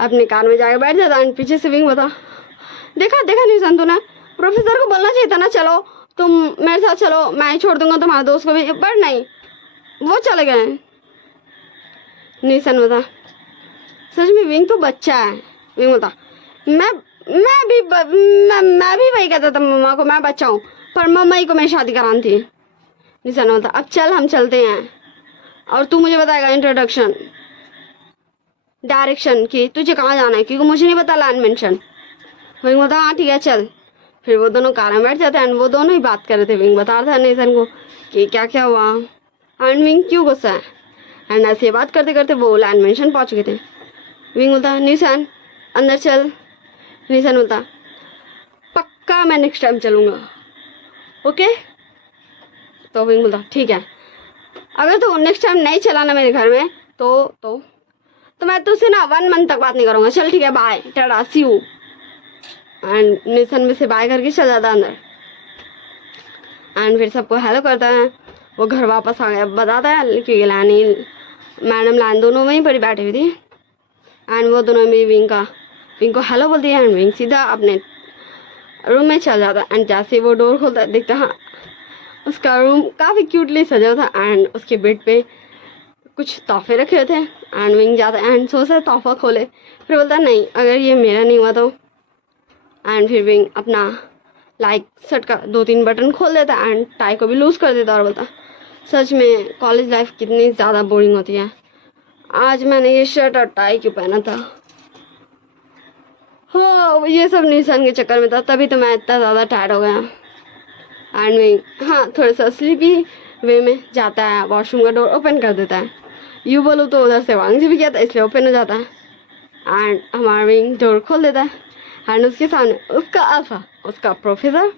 अपने कार में जाके बैठ जाता एंड पीछे से विंग बोलता देखा निशन तूने प्रोफेसर को बोलना चाहिए था ना, चलो तुम मेरे साथ चलो, मैं ही छोड़ दूंगा तुम्हारे दोस्त को भी, पर नहीं वो चले गए। निशन बोलता सच में विंग तो बच्चा है। विंग बोलता मैं भी वही कहता था मम्मा को, मैं बच्चा हूँ पर मम्मा ही को मैं शादी करानी थी। निशन बोलता अब चल हम चलते हैं और तू मुझे बताएगा इंट्रोडक्शन डायरेक्शन की तुझे कहाँ जाना है, क्योंकि मुझे नहीं पता लैंड मेंशन। विंग बोलता हाँ ठीक है चल। फिर वो दोनों कार में बैठ जाते हैं एंड वो दोनों ही बात कर रहे थे। विंग बता रहा था निशन को कि क्या क्या हुआ एंड विंग क्यों गुस्सा है एंड ऐसे बात करते करते वो लैंड मेंशन पहुँच गए थे। विंग बोलता निशन अंदर चल। निशन बोलता पक्का मैं नेक्स्ट टाइम चलूँगा ओके। तो विंग बोलता ठीक है, अगर तू नेक्स्ट टाइम नहीं चला ना मेरे घर में तो मैं तुझसे ना 1 मंथ तक बात नहीं करूँगा। चल ठीक है bye tata see you. And निशन में से बाय करके चल जाता अंदर एंड फिर सबको हेलो करता है। वो घर वापस आ गया बताता है कि लानी मैडम लान दोनों वहीं पर बैठी हुई थी एंड वो दोनों भी विंग को हेलो बोलती है एंड विंग सीधा अपने रूम में चल जाता है एंड जैसे वो डोर खोलता है देखता हाँ उसका रूम काफ़ी क्यूटली सजा था एंड उसके बेड पे कुछ तोहफे रखे थे एंड विंग जाता है एंड सोचता है तोहफा खोले, फिर बोलता है नहीं अगर ये मेरा नहीं हुआ तो। एंड फिर विंग अपना लाइक शर्ट का 2-3 बटन खोल देता है एंड टाई को भी लूज़ कर देता और बोलता सच में कॉलेज लाइफ कितनी ज़्यादा बोरिंग होती है, आज मैंने ये शर्ट और टाई क्यों पहना था। हाँ ये सब निशान के चक्कर में था, तभी तो मैं इतना ज़्यादा टायर्ड हो गया। एंड विंग हाँ थोड़ा सा स्लीपी वे में जाता है, वॉशरूम का डोर ओपन कर देता है। यूँ बोलूँ तो उधर से वांग जी भी किया था इसलिए ओपन हो जाता है एंड हमारा विंग डोर खोल देता है एंड उसके सामने उसका अल्फा, उसका प्रोफेसर,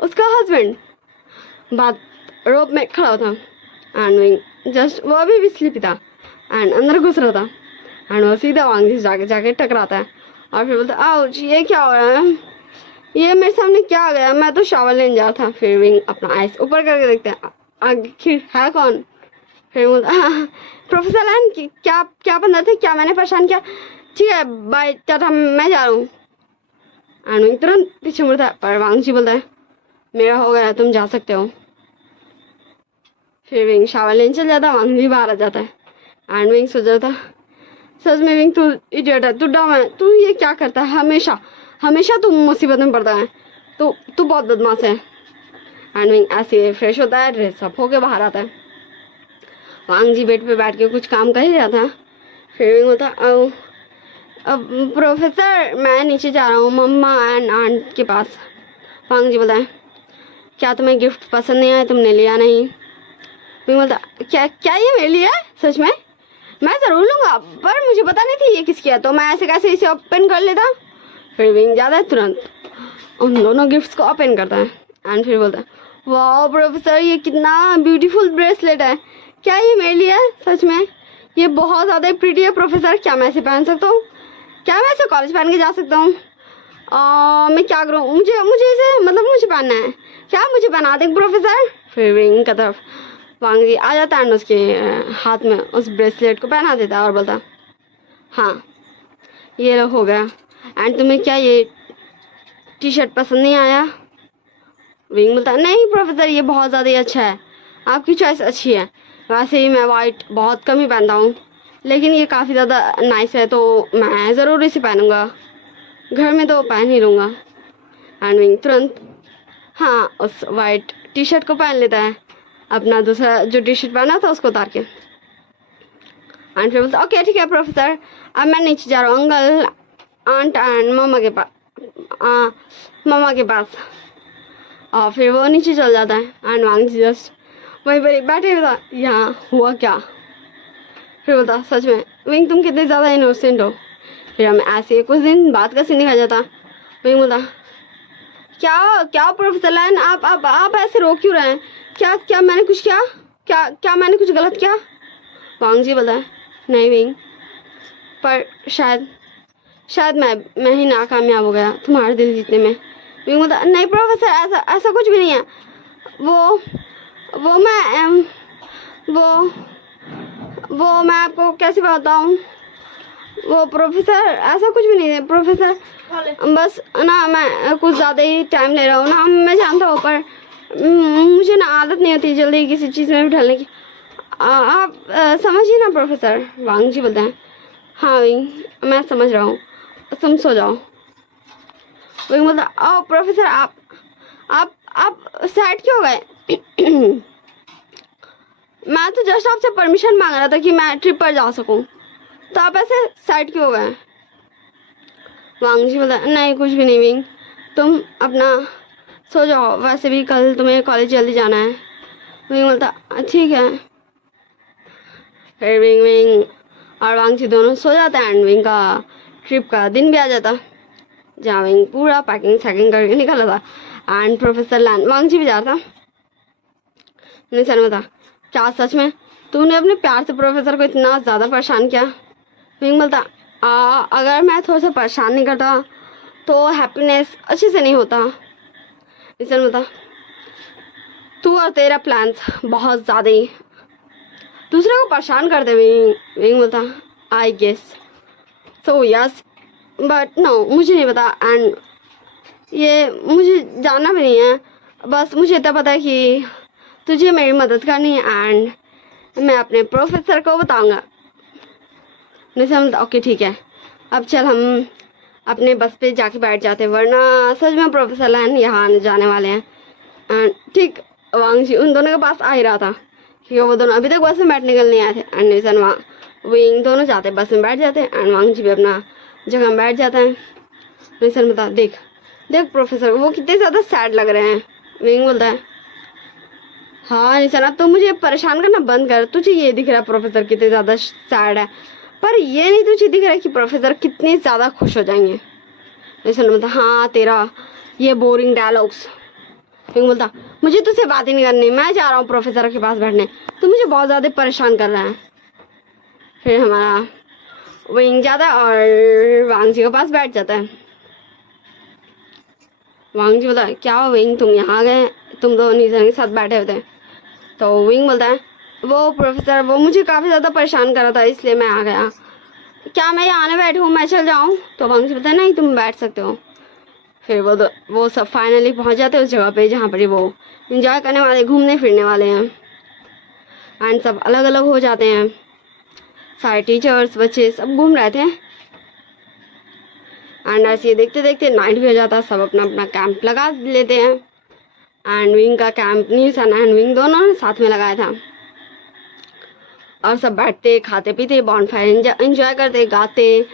उसका हस्बैंड बात रोप में खड़ा होता एंड विंग जस्ट वो अभी भी स्लीपी था एंड अंदर घुस रहा था एंड वो सीधा वांग जी जाके टकराता है और फिर बोलता आउच ये क्या हो रहा है, ये मेरे सामने क्या आ गया, मैं तो शावर लेने जा रहा था। फिर विंग अपना आइस ऊपर करके देखते हैं आखिर है कौन। फिर बोलता प्रोफेसर लैन क्या बंदा थे, क्या मैंने परेशान किया, ठीक है बाय टाटा मैं जा रहा हूँ। एंड विंग तुरंत पीछे मुड़ता है पर वांग जी बोलता है मेरा हो गया तुम जा सकते हो। फिर विंग शावर लेने चल जाता, वांग जी बाहर आ जाता है एंड विंग सोच रहा था सच में विंग तू इडियट है, तू डम है, तू ये क्या करता है, हमेशा तू मुसीबत में पड़ता है, तू बहुत बदमाश है। एंड विंग ऐसे फ्रेश होता है, ड्रेस अप होके बाहर आता है। वांग जी बेड पे बैठ के कुछ काम कर ही रहा था। फिर विंग होता अब प्रोफेसर मैं नीचे जा रहा हूँ मम्मा एंड आंट के पास। वांग जी बोलता है क्या तुम्हें गिफ्ट पसंद नहीं आया, तुमने लिया नहीं। विंग बोलता क्या क्या ये मेरे लिए है सच में? मैं ज़रूर लूँगा, पर मुझे पता नहीं थी ये किसकी है, तो मैं ऐसे कैसे इसे ओपन कर लेता। फिर विंग जाता है, तुरंत उन दोनों गिफ्ट्स को ओपन करता है एंड फिर बोलता है वाह प्रोफेसर ये कितना ब्यूटीफुल ब्रेसलेट है, क्या ये मेरे लिए है सच में? ये बहुत ज़्यादा प्रीटी है प्रोफेसर, क्या मैं इसे पहन सकता हूँ? क्या मैं इसे कॉलेज पहन के जा सकता हूँ? मैं क्या करूँ, मुझे मुझे इसे मतलब मुझे पहनना है, क्या मुझे पहना दें प्रोफेसर? फिर विंग की तरफ वांग जी आ जाता है, उसके हाथ में उस ब्रेसलेट को पहना देता है और बोलता हाँ ये हो गया। एंड तुम्हें क्या ये टी शर्ट पसंद नहीं आया? विंग बोलता नहीं प्रोफेसर ये बहुत ज़्यादा ही अच्छा है, आपकी चॉइस अच्छी है, वैसे ही मैं वाइट बहुत कम ही पहनता हूँ, लेकिन ये काफ़ी ज़्यादा नाइस है तो मैं ज़रूर इसे पहनूंगा, घर में तो पहन ही लूँगा। एंड विंग तुरंत हाँ उस वाइट टी शर्ट को पहन लेता है, अपना दूसरा जो टी शर्ट पहना था उसको उतार के। एंड फिर बोलता ओके ठीक है प्रोफेसर, अब मैं नीचे जा रहा हूँ अंकल आंट एंड मामा के पास। और फिर वो नीचे चल जाता है एंड वांग जी जस्ट वहीं पर बैठे हुआ यहाँ हुआ क्या? फिर बोलता सच में विंग तुम कितने ज़्यादा इनोसेंट हो। फिर हमें ऐसे कुछ दिन बाद का सीन दिखाया जाता। विंग बोलता क्या क्या प्रोफेसर लाइन आप ऐसे रो क्यों रहे हैं? क्या मैंने कुछ किया? क्या मैंने कुछ गलत किया? वांग जी बोलता नहीं विंग, पर शायद मैं ही नाकामयाब हो गया तुम्हारा दिल जीतने में। विंग बोलता नहीं प्रोफेसर ऐसा कुछ भी नहीं है, वो मैं आपको कैसे बताऊं, वो प्रोफेसर ऐसा कुछ भी नहीं है प्रोफेसर, बस ना मैं कुछ ज़्यादा ही टाइम ले रहा हूँ ना, मैं जानता हूँ, पर मुझे ना आदत नहीं होती जल्दी किसी चीज़ में भी ढलने की, आप समझिए ना प्रोफेसर। वांग जी बोलते हैं हाँ विंग मैं समझ रहा हूँ, तुम सो जाओ। विंग बोलता ओ प्रोफेसर आप सैड क्यों हो गए? मैं तो जस्ट आपसे परमिशन मांग रहा था कि मैं ट्रिप पर जा सकूं, तो आप ऐसे सैड क्यों हो गए? वांग जी बोला नहीं कुछ भी नहीं विंग, तुम अपना सो जाओ, वैसे भी कल तुम्हें कॉलेज जल्दी जाना है। विंग बोलता ठीक है। फिर विंग और वांग जी दोनों सो जाते हैं एंड विंग का ट्रिप का दिन भी आ जाता, जहाँ विंग पूरा पैकिंग सैकिंग करके निकला था एंड प्रोफेसर लैन वांग जी भी जा रहा था। निशान बता क्या सच में तूने अपने प्यार से प्रोफेसर को इतना ज़्यादा परेशान किया? विंग बोलता अगर मैं थोड़ा सा परेशान नहीं करता तो हैप्पीनेस अच्छे से नहीं होता। निशान बोलता तू और तेरा प्लान्स बहुत ज़्यादा ही दूसरे को परेशान कर दे। विंग बोलता I guess so yes but no मुझे नहीं पता एंड ये मुझे जानना भी नहीं है, बस मुझे इतना पता है कि तुझे मेरी मदद करनी है एंड मैं अपने प्रोफेसर को बताऊंगा। निशान ओके ठीक है, अब चल हम अपने बस पे जाके बैठ जाते हैं, वरना सच में प्रोफेसर लैन यहाँ आने जाने वाले हैं। एंड ठीक वांग जी उन दोनों के पास आ ही रहा था क्योंकि वो दोनों अभी तक बस में बैठने के लिए नहीं आए थे। एंड निशान विंग दोनों जाते बस में बैठ जाते हैं एंड वांग जी भी अपना जगह में बैठ जाता है। निशान बता देख प्रोफेसर वो कितने ज़्यादा सैड लग रहे हैं। विंग बोलता है हाँ निशान अब तो मुझे परेशान करना बंद कर, तुझे ये दिख रहा है प्रोफेसर कितने ज़्यादा सैड है, पर ये नहीं तुझे दिख रहा है कि प्रोफेसर कितने ज़्यादा खुश हो जाएंगे। निशान बोलता हाँ तेरा ये बोरिंग डायलॉग्स। विंग बोलता मुझे तुझसे बात ही नहीं करनी, मैं जा रहा हूँ प्रोफेसर के पास बैठने, तो मुझे बहुत ज़्यादा परेशान कर रहा है। फिर हमारा विंग जाता है और वांग जी के पास बैठ जाता है। वांग जी बोलता है क्या हो विंग तुम यहाँ आ गए, तुम दो निशान के साथ बैठे होते हैं। तो विंग बोलता है वो प्रोफेसर वो मुझे काफ़ी ज़्यादा परेशान कर रहा था इसलिए मैं आ गया, क्या मैं यहाँ आने बैठूँ, मैं चल जाऊँ? तो वांग जी बोलता है नहीं तुम बैठ सकते हो। फिर वो सब फाइनली पहुँच जाते हैं उस जगह पे जहाँ पर वो इंजॉय करने वाले घूमने फिरने वाले हैं एंड सब अलग अलग हो जाते हैं, सारे टीचर्स बच्चे सब घूम रहे थे एंड ऐसे देखते देखते नाइट भी हो जाता है, सब अपना अपना कैंप लगा लेते हैं एंड विंग का कैंप निशान एंड विंग दोनों ने साथ में लगाया था और सब बैठते खाते पीते बॉनफायर एंजॉय करते गाते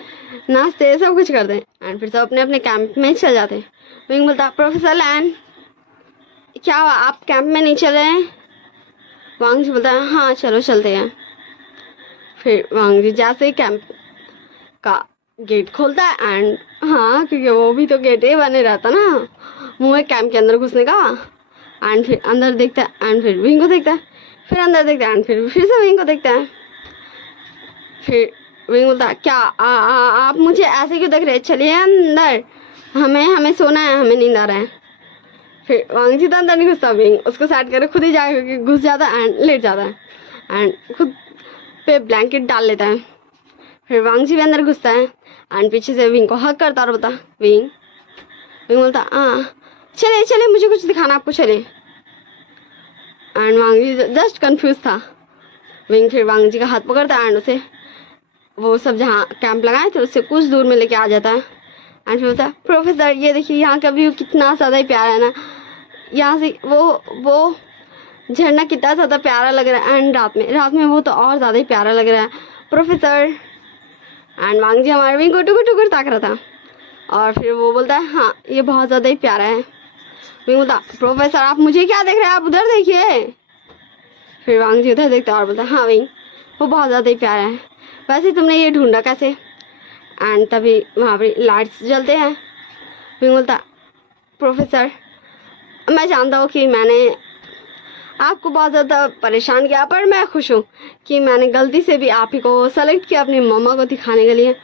नाचते सब कुछ करते एंड फिर सब अपने अपने कैंप में चल जाते। विंग बोलता प्रोफेसर लैन क्या हुआ आप कैंप में नहीं चल रहे हैं? वांग जी बोलता है हाँ चलो चलते हैं। फिर वांग जी जैसे ही कैंप का गेट खोलता है एंड हाँ क्योंकि वो भी तो गेट ही बने रहता ना मुंह में कैंप के अंदर घुसने का। एंड फिर अंदर देखता है एंड फिर विंग को देखता है, फिर अंदर देखता है एंड फिर से विंग को देखता है। फिर विंग बोलता है क्या आप मुझे ऐसे क्यों देख रहे, चलिए अंदर, हमें सोना है, हमें नींद आ रहा है। फिर वांग जी तो अंदर नहीं घुसता, विंग उसको साइड करके खुद ही जाके घुस जाता है एंड लेट जाता है एंड खुद पे ब्लैंकेट डाल लेता है। फिर वांग जी भी अंदर घुसता है एंड पीछे से विंग को हक करता और बोलता विंग बोलता हाँ चले चले मुझे कुछ दिखाना आपको, चले। And Wang ji just confuse था। विंग फिर वांग जी का हाथ पकड़ता है एंड उसे वो सब जहाँ कैंप लगाए थे उससे कुछ दूर में लेके आ जाता है एंड फिर बोलता है प्रोफेसर ये देखिए यहाँ का व्यू कितना ज़्यादा ही प्यारा है ना, यहाँ से वो झरना कितना ज़्यादा प्यारा लग रहा है एंड रात में वो तो और ज़्यादा ही प्यारा लग रहा है प्रोफेसर। एंड वांग जी हमारे विंग को टुकुर टुकुर ताक रहा था और फिर वो बोलता है हाँ ये बहुत ज़्यादा ही प्यारा है। विंग बोलता प्रोफेसर आप मुझे क्या देख रहे हैं, आप उधर देखिए। फिर वांग जी उधर देखता है और बोलता हाँ विंग वो बहुत ज़्यादा ही प्यारा है, वैसे तुमने ये ढूंढा कैसे। एंड तभी वहाँ पर लाइट्स जलते हैं। विंग बोलता प्रोफेसर मैं जानता हूँ कि मैंने आपको बहुत ज़्यादा परेशान किया पर मैं खुश हूँ कि मैंने गलती से भी आप ही को सेलेक्ट किया अपनी मम्मा को दिखाने के लिए।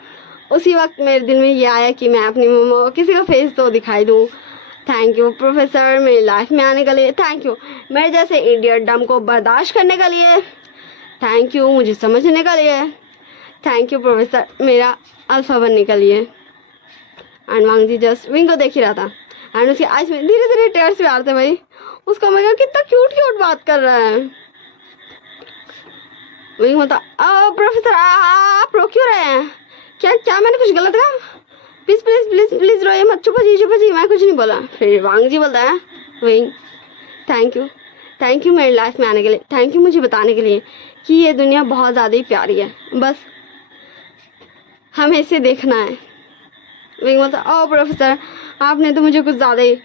उसी वक्त मेरे दिल में ये आया कि मैं अपनी मम्मा को किसी का फेस तो दिखाई दूँ। थैंक यू प्रोफेसर मेरी लाइफ में आने के लिए, थैंक यू मेरे जैसे इडियट डम को बर्दाश्त करने के लिए, थैंक यू मुझे समझने के लिए, थैंक यू प्रोफेसर मेरा अल्फा बनने के लिए। And Wang ji just Wing को देख ही रहा था एंड उसकी आइज में धीरे धीरे टेयर्स भी आ रहे थे। भाई उसका मैं कितना क्यूट क्यूट बात कर रहा है। वही होता प्रोफेसर आप रो क्यों रहे हैं, क्या मैंने कुछ गलत कहा, प्लीज प्लीज प्लीज प्लीज रोइए मत, चुप जी मैं कुछ नहीं बोला। फिर वांग जी बोलता है वही थैंक यू मेरी लाइफ में आने के लिए, थैंक यू मुझे बताने के लिए कि ये दुनिया बहुत ज़्यादा ही प्यारी है, बस हमें इसे देखना है। विंग बोलता प्रोफेसर आपने तो मुझे कुछ ज़्यादा ही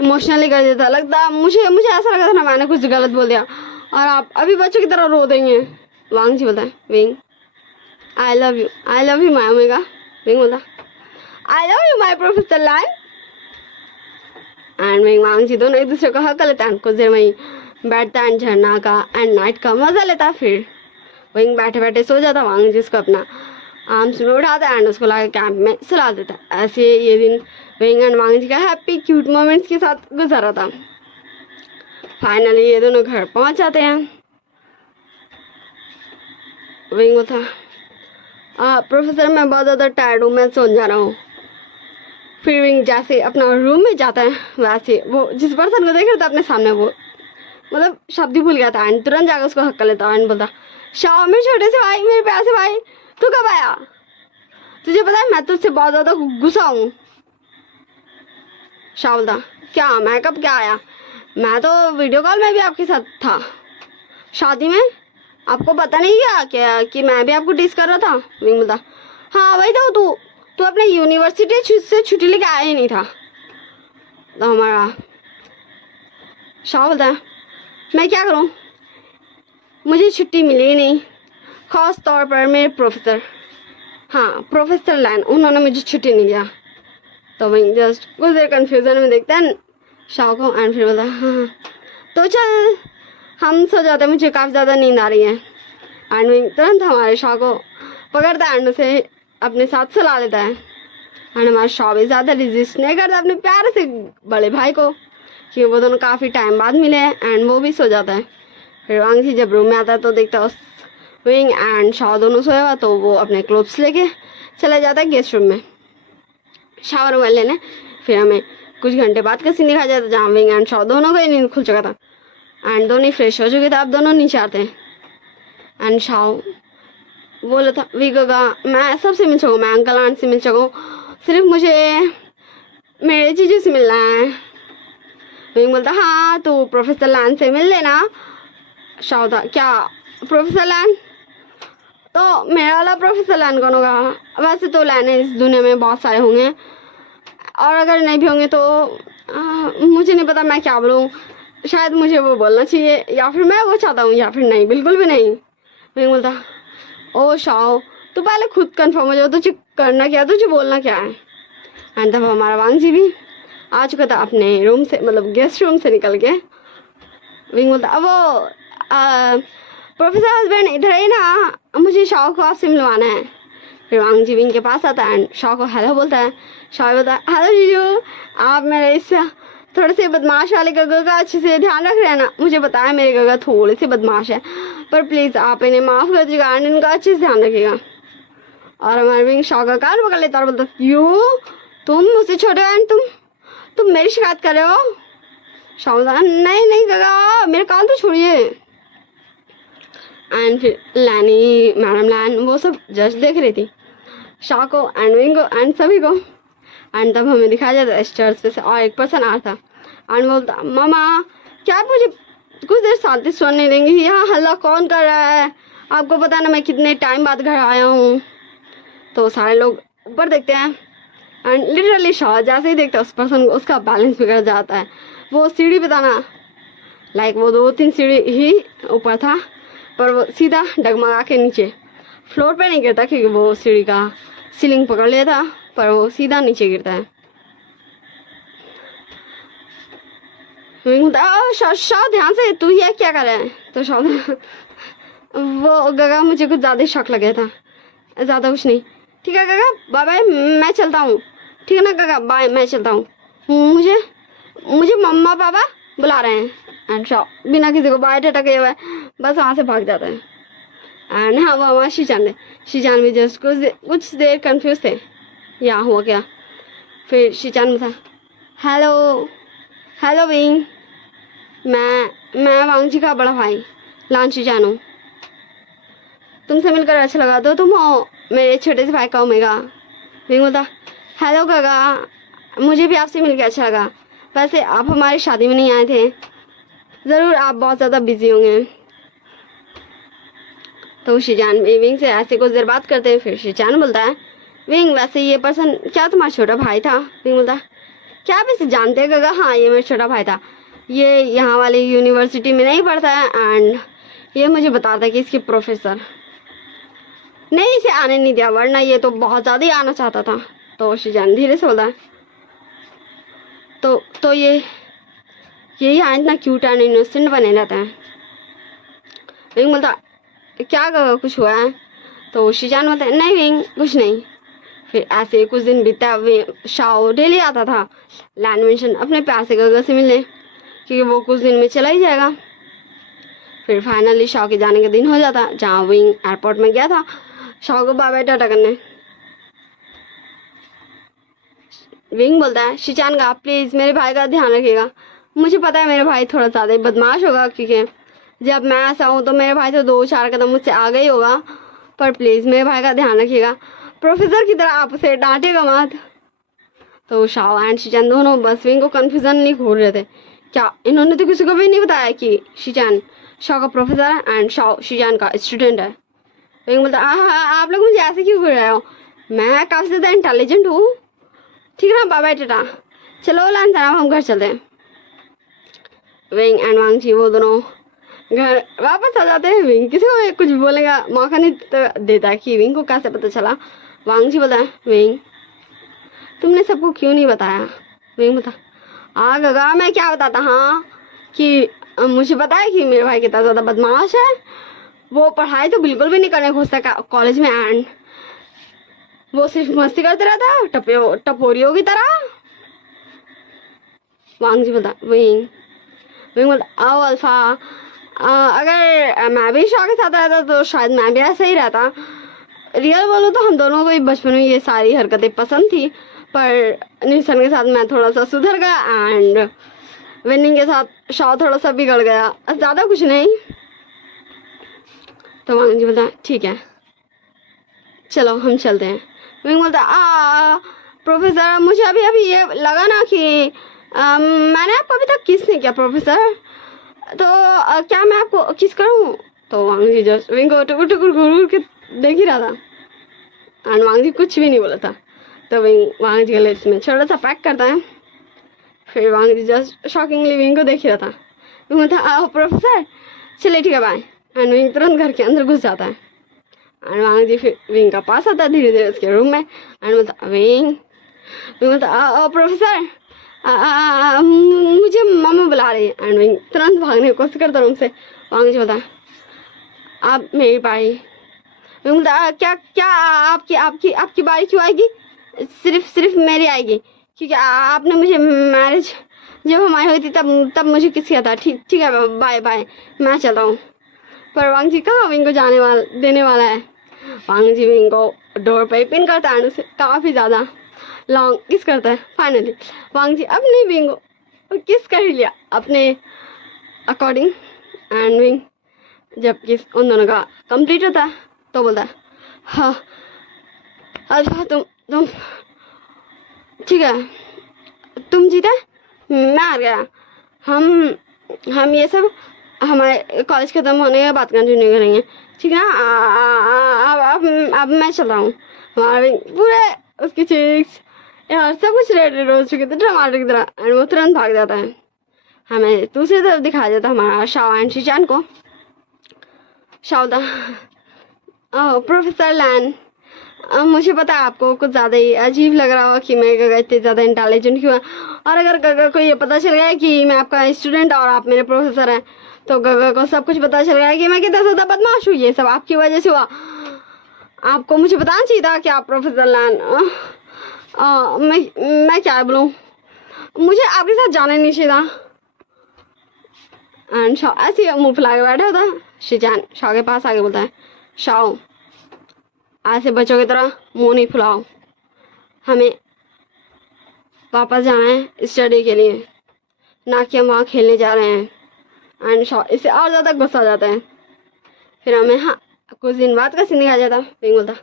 इमोशनली कर दिया था, लगता मुझे ऐसा लगा था ना मैंने कुछ गलत बोल दिया और आप अभी बच्चों की तरह रो देंगे। वांग जी बोलता है Wing I love you my omega. Wing बोलता I love you my professor line. And Wing Wang ji दोनों एक दूसरे को हक लेता है, कुछ देर वहीं बैठता है झरना का एंड नाइट का मजा लेता। फिर विंग बैठे बैठे सो जाता, वांग जी उसको अपना आर्म्स में उठाता एंड उसको लाके कैंप में सुला देता। ऐसे ये दिन विंग एंड वांग जी का हैप्पी क्यूट मोमेंट्स के साथ गुजारा था। फाइनली ये दोनों घर पहुंच जाते हैं। विंग वो था प्रोफेसर मैं बहुत ज़्यादा टायर्ड हूँ, मैं सो जा रहा हूँ। फिर विंग जैसे अपना रूम में जाता है वैसे वो जिस पर्सन को देख रहा था अपने सामने वो मतलब शब्द ही भूल गया था एंड तुरंत जाकर उसको हक कर लेता एंड बोलता शाओ मेरे छोटे से भाई, मेरे प्यारे से भाई, तू कब आया, तुझे पता है मैं तुझसे बहुत ज़्यादा गुस्सा हूँ। शाओ बोलता क्या मैं कब क्या आया, मैं तो वीडियो कॉल में भी आपके साथ था शादी में, आपको पता नहीं क्या कि मैं भी आपको टीज कर रहा था। विंग बोलता हाँ वही तो तू अपने यूनिवर्सिटी से छुट्टी लेके आया ही नहीं था। तो हमारा शाह बोलता है मैं क्या करूँ, मुझे छुट्टी मिली ही नहीं, ख़ास तौर पर मेरे प्रोफेसर लाइन उन्होंने मुझे छुट्टी नहीं दिया। तो विंग जस्ट कुछ देर कन्फ्यूज़न में देखता है शाह को एंड फिर बोलता हाँ तो चल हम सो जाते हैं, मुझे काफ़ी ज़्यादा नींद आ रही है। एंड विंग तुरंत हमारे शाह को पकड़ता है एंड उसे अपने साथ सुला लेता है एंड हमारा शाह भी ज़्यादा रेजिस्ट नहीं करता अपने प्यारे से बड़े भाई को कि वो दोनों काफ़ी टाइम बाद मिले हैं एंड वो भी सो जाता है। फिर वांग जी जब रूम में आता है तो देखता है उस विंग एंड शाह दोनों सोया हुआ, तो वो अपने क्लोथ्स लेके चला जाता है गेस्ट रूम में शावर वगैरह लेने। फिर हमें कुछ घंटे बाद का सीन दिखाया जाता है जहाँ विंग एंड शाह दोनों को ही नींद खुल चुका था एंड दोनों ही फ्रेश हो चुके थे, अब दोनों नीचे आते हैं एंड शाह बोला था विगो का मैं सबसे मिल सकूँ, मैं अंकल आंट से मिल सकूँ, सिर्फ मुझे मेरे जीजू से मिलना है। विंग बोलता हाँ तो प्रोफेसर लैन से मिल लेना। शाह था क्या प्रोफेसर लैन, तो मेरा वाला प्रोफेसर लैन कौन होगा, वैसे तो लैन इस दुनिया में बहुत सारे होंगे और अगर नहीं भी होंगे तो मुझे नहीं पता मैं क्या बोलूँ, शायद मुझे वो बोलना चाहिए या फिर मैं वो चाहता हूँ या फिर नहीं, बिल्कुल भी नहीं। विंग बोलता ओ शाओ तू पहले खुद कंफर्म हो जाओ, तुझे करना क्या, तुझे बोलना क्या है। एंड तब हमारा वांग जी भी आ चुका था अपने रूम से, मतलब गेस्ट रूम से निकल के। विंग बोलता अब वो प्रोफेसर हस्बैंड इधर ही ना, मुझे शाओ को आपसे मिलवाना है। फिर वांग जी विंग के पास आता है एंड शाओ को हेलो बोलता है। शाओ बोलता है हेलो जीजू, आप मेरे इस थोड़े से बदमाश वाले गगा का अच्छे से ध्यान रख रहे हैं ना। मुझे पता है मेरे गगा थोड़े से बदमाश है, पर प्लीज़ आप इन्हें माफ़ कर दीजिएगा एंड इनका अच्छे से ध्यान रखिएगा। और हमारे विंग शाओ का कान पकड़ लेता और बोलता यू तुम मुझसे छोटे हो एंड तुम मेरी शिकायत कर रहे हो। शाओ बोलता नहीं नहीं गगा, मेरे कान तो छोड़िए। एंड फिर लैनी मैडम लैन वो सब जस्ट देख रही थी शाओ को एंड विंग को एंड सभी को। एंड तब हमें दिखाया जाता है स्टेयर्स पे से और एक पर्सन आ रहा था एंड बोलता मामा क्या आप मुझे कुछ देर शांति सुनने देंगे, यहाँ हल्ला कौन कर रहा है, आपको पता ना मैं कितने टाइम बाद घर आया हूँ। तो सारे लोग ऊपर देखते हैं एंड लिटरली शाह जैसे ही देखता है उस पर्सन को उसका बैलेंस बिगड़ जाता है। वो सीढ़ी पे था ना, लाइक वो 2-3 सीढ़ी ही ऊपर था, पर वो सीधा डगमगा के नीचे फ्लोर पे नहीं गिरता क्योंकि वो सीढ़ी का सीलिंग पकड़ लिया था, पर वो सीधा नीचे गिरता है। शाह ध्यान से, तू ये क्या कर रहा है। तो शाह वो गगा मुझे कुछ ज़्यादा शौक लगा था, ज़्यादा कुछ नहीं। ठीक है गगा बाय बाय, मैं चलता हूँ। ठीक है ना गगा बाय, मैं चलता हूँ, मुझे मम्मा पापा बुला रहे हैं। एंड शाह बिना किसी को बाय टाटा किए हुए बस वहाँ से भाग जाता है। एंड हाँ वो हमारा शीचान भी जस्ट कुछ देर कंफ्यूज थे यहाँ हुआ क्या। फिर शीचान में था हेलो विंग, मैं वांग जी का बड़ा भाई लान शीचान हूँ, तुमसे मिलकर अच्छा लगा। तो तुम हो मेरे छोटे से भाई का ओमेगा। विंग बोलता हेलो गगा, मुझे भी आपसे मिलकर अच्छा लगा। वैसे आप हमारी शादी में नहीं आए थे, ज़रूर आप बहुत ज़्यादा बिजी होंगे। तो शीचान विंग से ऐसे कुछ देर बात करते हैं। फिर शीचान बोलता है विंग वैसे ये पर्सन क्या तुम्हारा छोटा भाई था। विंग बोलता है क्या आप इसे जानते हैं गगा। हाँ ये मेरा छोटा भाई था, ये यहाँ वाली यूनिवर्सिटी में नहीं पढ़ता है एंड ये मुझे बताता है कि इसके प्रोफेसर ने इसे आने नहीं दिया, वरना ये तो बहुत ज़्यादा ही आना चाहता था। तो शीचान धीरे से बोलता है तो ये यहाँ इतना क्यूट एंड इनोसेंट बने रहता है। विंग बोलता क्या गगा कुछ हुआ है। तो शीचान बोलता है नहीं विंग कुछ नहीं। फिर ऐसे कुछ दिन बीता, शाओ डेली आता था लैंड मेंशन अपने प्यार से गगा से मिलने, क्योंकि वो कुछ दिन में चला ही जाएगा। फिर फाइनली शाओ के जाने का दिन हो जाता, जहाँ विंग एयरपोर्ट में गया था शाओ को बाय बाय टाटा करने। विंग बोलता है शीचान का प्लीज़ मेरे भाई का ध्यान रखिएगा। मुझे पता है मेरा भाई थोड़ा ज़्यादा बदमाश होगा, क्योंकि जब मैं ऐसा हूँ तो मेरे भाई तो 2-4 कदम मुझसे आगे ही होगा, पर प्लीज़ मेरे भाई का ध्यान रखिएगा, प्रोफेसर की तरह आप उसे डांटेगा मत। तो शाओ एंड शीचान दोनों बस विंग को कन्फ्यूजन नहीं घूर रहे थे, क्या इन्होंने तो किसी को भी नहीं बताया कि शीचान शाओ का प्रोफेसर है एंड शाओ शीचान का स्टूडेंट है। विंग बोलता आप लोग मुझे ऐसे क्यों घूर रहे हो, मैं काफ़ी ज़्यादा इंटेलिजेंट हूँ। ठीक है ना बाय बाय टाटा, चलो लान हम घर चलते हैं। विंग एंड वांग जी वो दोनों घर वापस आ जाते हैं। विंग किसी को कुछ बोलेगा मौका नहीं तो देता कि विंग को कैसे पता चला। वांग जी बोला विंग तुमने सबको क्यों नहीं बताया। विंग बता गगा मैं क्या बताता, हाँ कि मुझे पता है कि मेरे भाई कितना ज़्यादा बदमाश है, वो पढ़ाई तो बिल्कुल भी नहीं करने खोजता कॉलेज में एंड वो सिर्फ मस्ती करते रहता है टपोरियों की तरह। वांग जी बता विंग बोलता आओ अल्फा, अगर मैं भी शाह के साथ रहता तो शायद मैं भी ऐसा ही रहता। रियल बोलो तो हम दोनों को भी बचपन में ये सारी हरकतें पसंद थी, पर निशन के साथ मैं थोड़ा सा सुधर गया एंड विनिंग के साथ शाह थोड़ा सा बिगड़ गया, ज़्यादा कुछ नहीं। तो वांग जी बोलता ठीक है चलो हम चलते हैं। विंग बोलता प्रोफेसर मुझे अभी ये लगा ना कि मैंने आपको अभी तक किस नहीं किया प्रोफेसर, तो क्या मैं आपको किस करूं। तो वांग जी जस्ट विंग को टुकुर टुकुर घूर के देख ही रहा था एंड वांग जी कुछ भी नहीं बोला था। तो विंग वांग जी के लिप्स में छोटा सा पैक करता है। फिर Wang ji just shockingly wing को देख ही रहा था विंग बोलता प्रोफेसर चलिए ठीक है बाय। एंड विंग तुरंत घर के अंदर घुस जाता है। एंड वांग जी फिर विंग का पास आता है धीरे धीरे उसके रूम में। एंड बोलता विंग बोलता प्रोफेसर मुझे मम्मा बुला रही है। एंड विंग तुरंत भागने की कोशिश करता रूम से। वांग जी बोलता आप मेरी बारी। विंग बोलता क्या क्या आपकी आपकी आपकी बारी क्यों आएगी? सिर्फ मेरी आएगी क्योंकि आपने मुझे मैरिज जब हमारी हुई थी तब मुझे किस किया था। ठीक है बाय बाय मैं चलता हूँ। पर वांग जी कहाँ विंग को देने वाला है। वांग जी विंग को डोर पे पिन करता है, उसे काफ़ी ज़्यादा लॉन्ग किस करता है। फाइनली वांग जी अपनी विंग को किस कर ही लिया अपने अकॉर्डिंग। एंड विंग जब किस उन दोनों का कंप्लीट होता है तो बोलता है हाँ अच्छा तुम ठीक है तुम जीते मैं हार गया। हम ये सब हमारे कॉलेज खत्म होने के बाद कंटिन्यू करेंगे ठीक है ना। अब मैं चल रहा हूँ। हमारे पूरे उसकी चीक्स यार सब कुछ रेड हो चुके थे टमाटर की तरह। एंड वो तुरंत भाग जाता है। हमें दूसरी तरफ दिखाया जाता हमारा शाओ एंड शीचान को। शाओ था प्रोफेसर लैन मुझे पता है आपको कुछ ज़्यादा ही अजीब लग रहा होगा कि मैं गगा इतनी ज़्यादा इंटेलिजेंट क्यों है। और अगर गगा को ये पता चल गया कि मैं आपका स्टूडेंट और आप मेरे प्रोफेसर हैं तो गगा को सब कुछ पता चल गया कि मैं कितना ज़्यादा बदमाश हूँ। ये सब आपकी वजह से हुआ। आपको मुझे बताना चाहिए था कि आप प्रोफेसर लैन मैं क्या बोलूँ मुझे आपके साथ जाना नहीं चाहिए था। एंड शाओ ऐसे मुँह फैला के बैठा होता है। शीचान शाओ के पास आके बोलता है शाओ ऐसे बच्चों की तरह मुंह नहीं फुलाओ, हमें वापस जाना है स्टडी के लिए ना कि हम वहाँ खेलने जा रहे हैं। एंड शाओ इससे और ज़्यादा गुस्सा आ जाता है। फिर हमें हाँ कुछ दिन बाद का सीन दिखाया जाता। विंग बोलता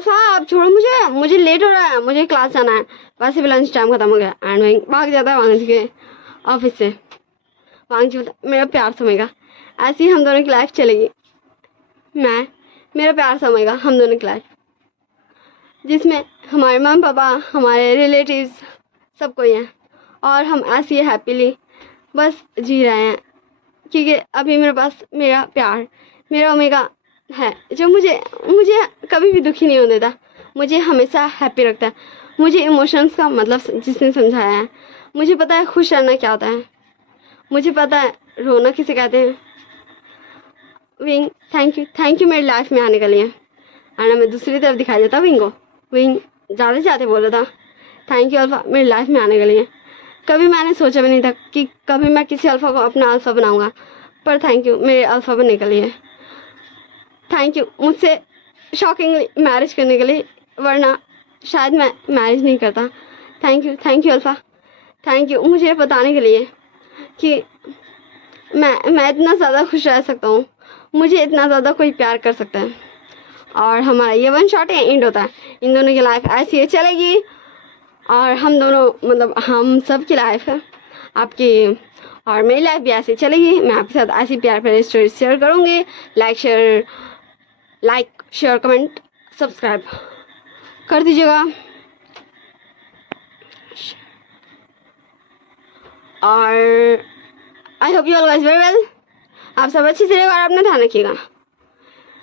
साहब छोड़ो मुझे लेट हो रहा है, मुझे क्लास जाना है, वैसे भी लंच टाइम खत्म हो गया। एंड विंग भाग जाता है वांग जी के ऑफिस से। वांग जी बोलता मेरा प्यार समझेगा ऐसे ही हम दोनों की लाइफ चलेगी। मेरा प्यार समझेगा हम दोनों की लाइफ जिसमें हमारे मम्मी पापा हमारे रिलेटिव्स सब कोई हैं और हम ऐसे ही हैप्पीली बस जी रहे हैं क्योंकि अभी मेरे पास मेरा प्यार मेरा ओमेगा है जो मुझे कभी भी दुखी नहीं होने देता, मुझे हमेशा हैप्पी रखता है। मुझे इमोशंस का मतलब जिसने समझाया है, मुझे पता है खुश रहना क्या होता है, मुझे पता है रोना किसे कहते हैं। विंग थैंक यू मेरी लाइफ में आने के लिए। और हमें दूसरी तरफ दिखाई देता विंग को। विंग ज़्यादा बोल रहा था थैंक यू अल्फ़ा मेरी लाइफ में आने के लिए। कभी मैंने सोचा भी नहीं था कि कभी मैं किसी अल्फ़ा को अपना अल्फ़ा बनाऊंगा, पर थैंक यू मेरे अल्फ़ा बनने के लिए। थैंक यू मुझसे शॉकिंगली मैरिज करने के लिए, वरना शायद मैं मैरिज नहीं करता। Thank you alpha, thank you मुझे बताने के लिए कि मैं इतना ज़्यादा खुश रह सकता हूँ, मुझे इतना ज़्यादा कोई प्यार कर सकता है। और हमारा ये वन शॉट है एंड होता है। इन दोनों की लाइफ ऐसी ही चलेगी और हम दोनों मतलब हम सब की लाइफ है आपकी और मेरी लाइफ भी ऐसी चलेगी। मैं आपके साथ ऐसी प्यार प्यारी स्टोरी शेयर करूँगी। लाइक शेयर कमेंट सब्सक्राइब कर दीजिएगा और I hope you all guys very well. आप सब अच्छे से रहिएगा और अपना ध्यान रखिएगा।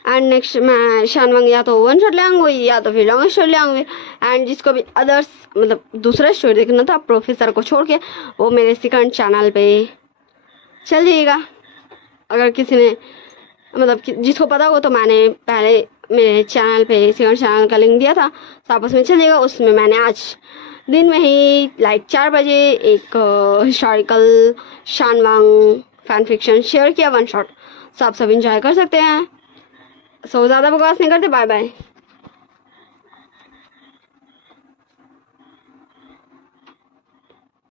एंड नेक्स्ट मैं शानवांग या तो वन शॉट ले आऊँगी या तो फिर लॉन्ग स्टोरी ले आऊँगी। एंड जिसको भी अदर्स मतलब दूसरा स्टोरी देखना था प्रोफेसर को छोड़ के, वो मेरे सेकंड चैनल पे चल जाइएगा। अगर किसी ने मतलब जिसको पता हो तो मैंने पहले मेरे चैनल पे सेकंड चैनल का लिंक दिया था, तो आप उसमें चलिएगा। उसमें मैंने आज दिन में ही लाइक 4 बजे एक हिस्टोरिकल शानवांग फैन फिक्शन शेयर किया वन शॉट, सो आप सब इंजॉय कर सकते हैं। सो ज़्यादा बकवास नहीं करते, बाय बाय।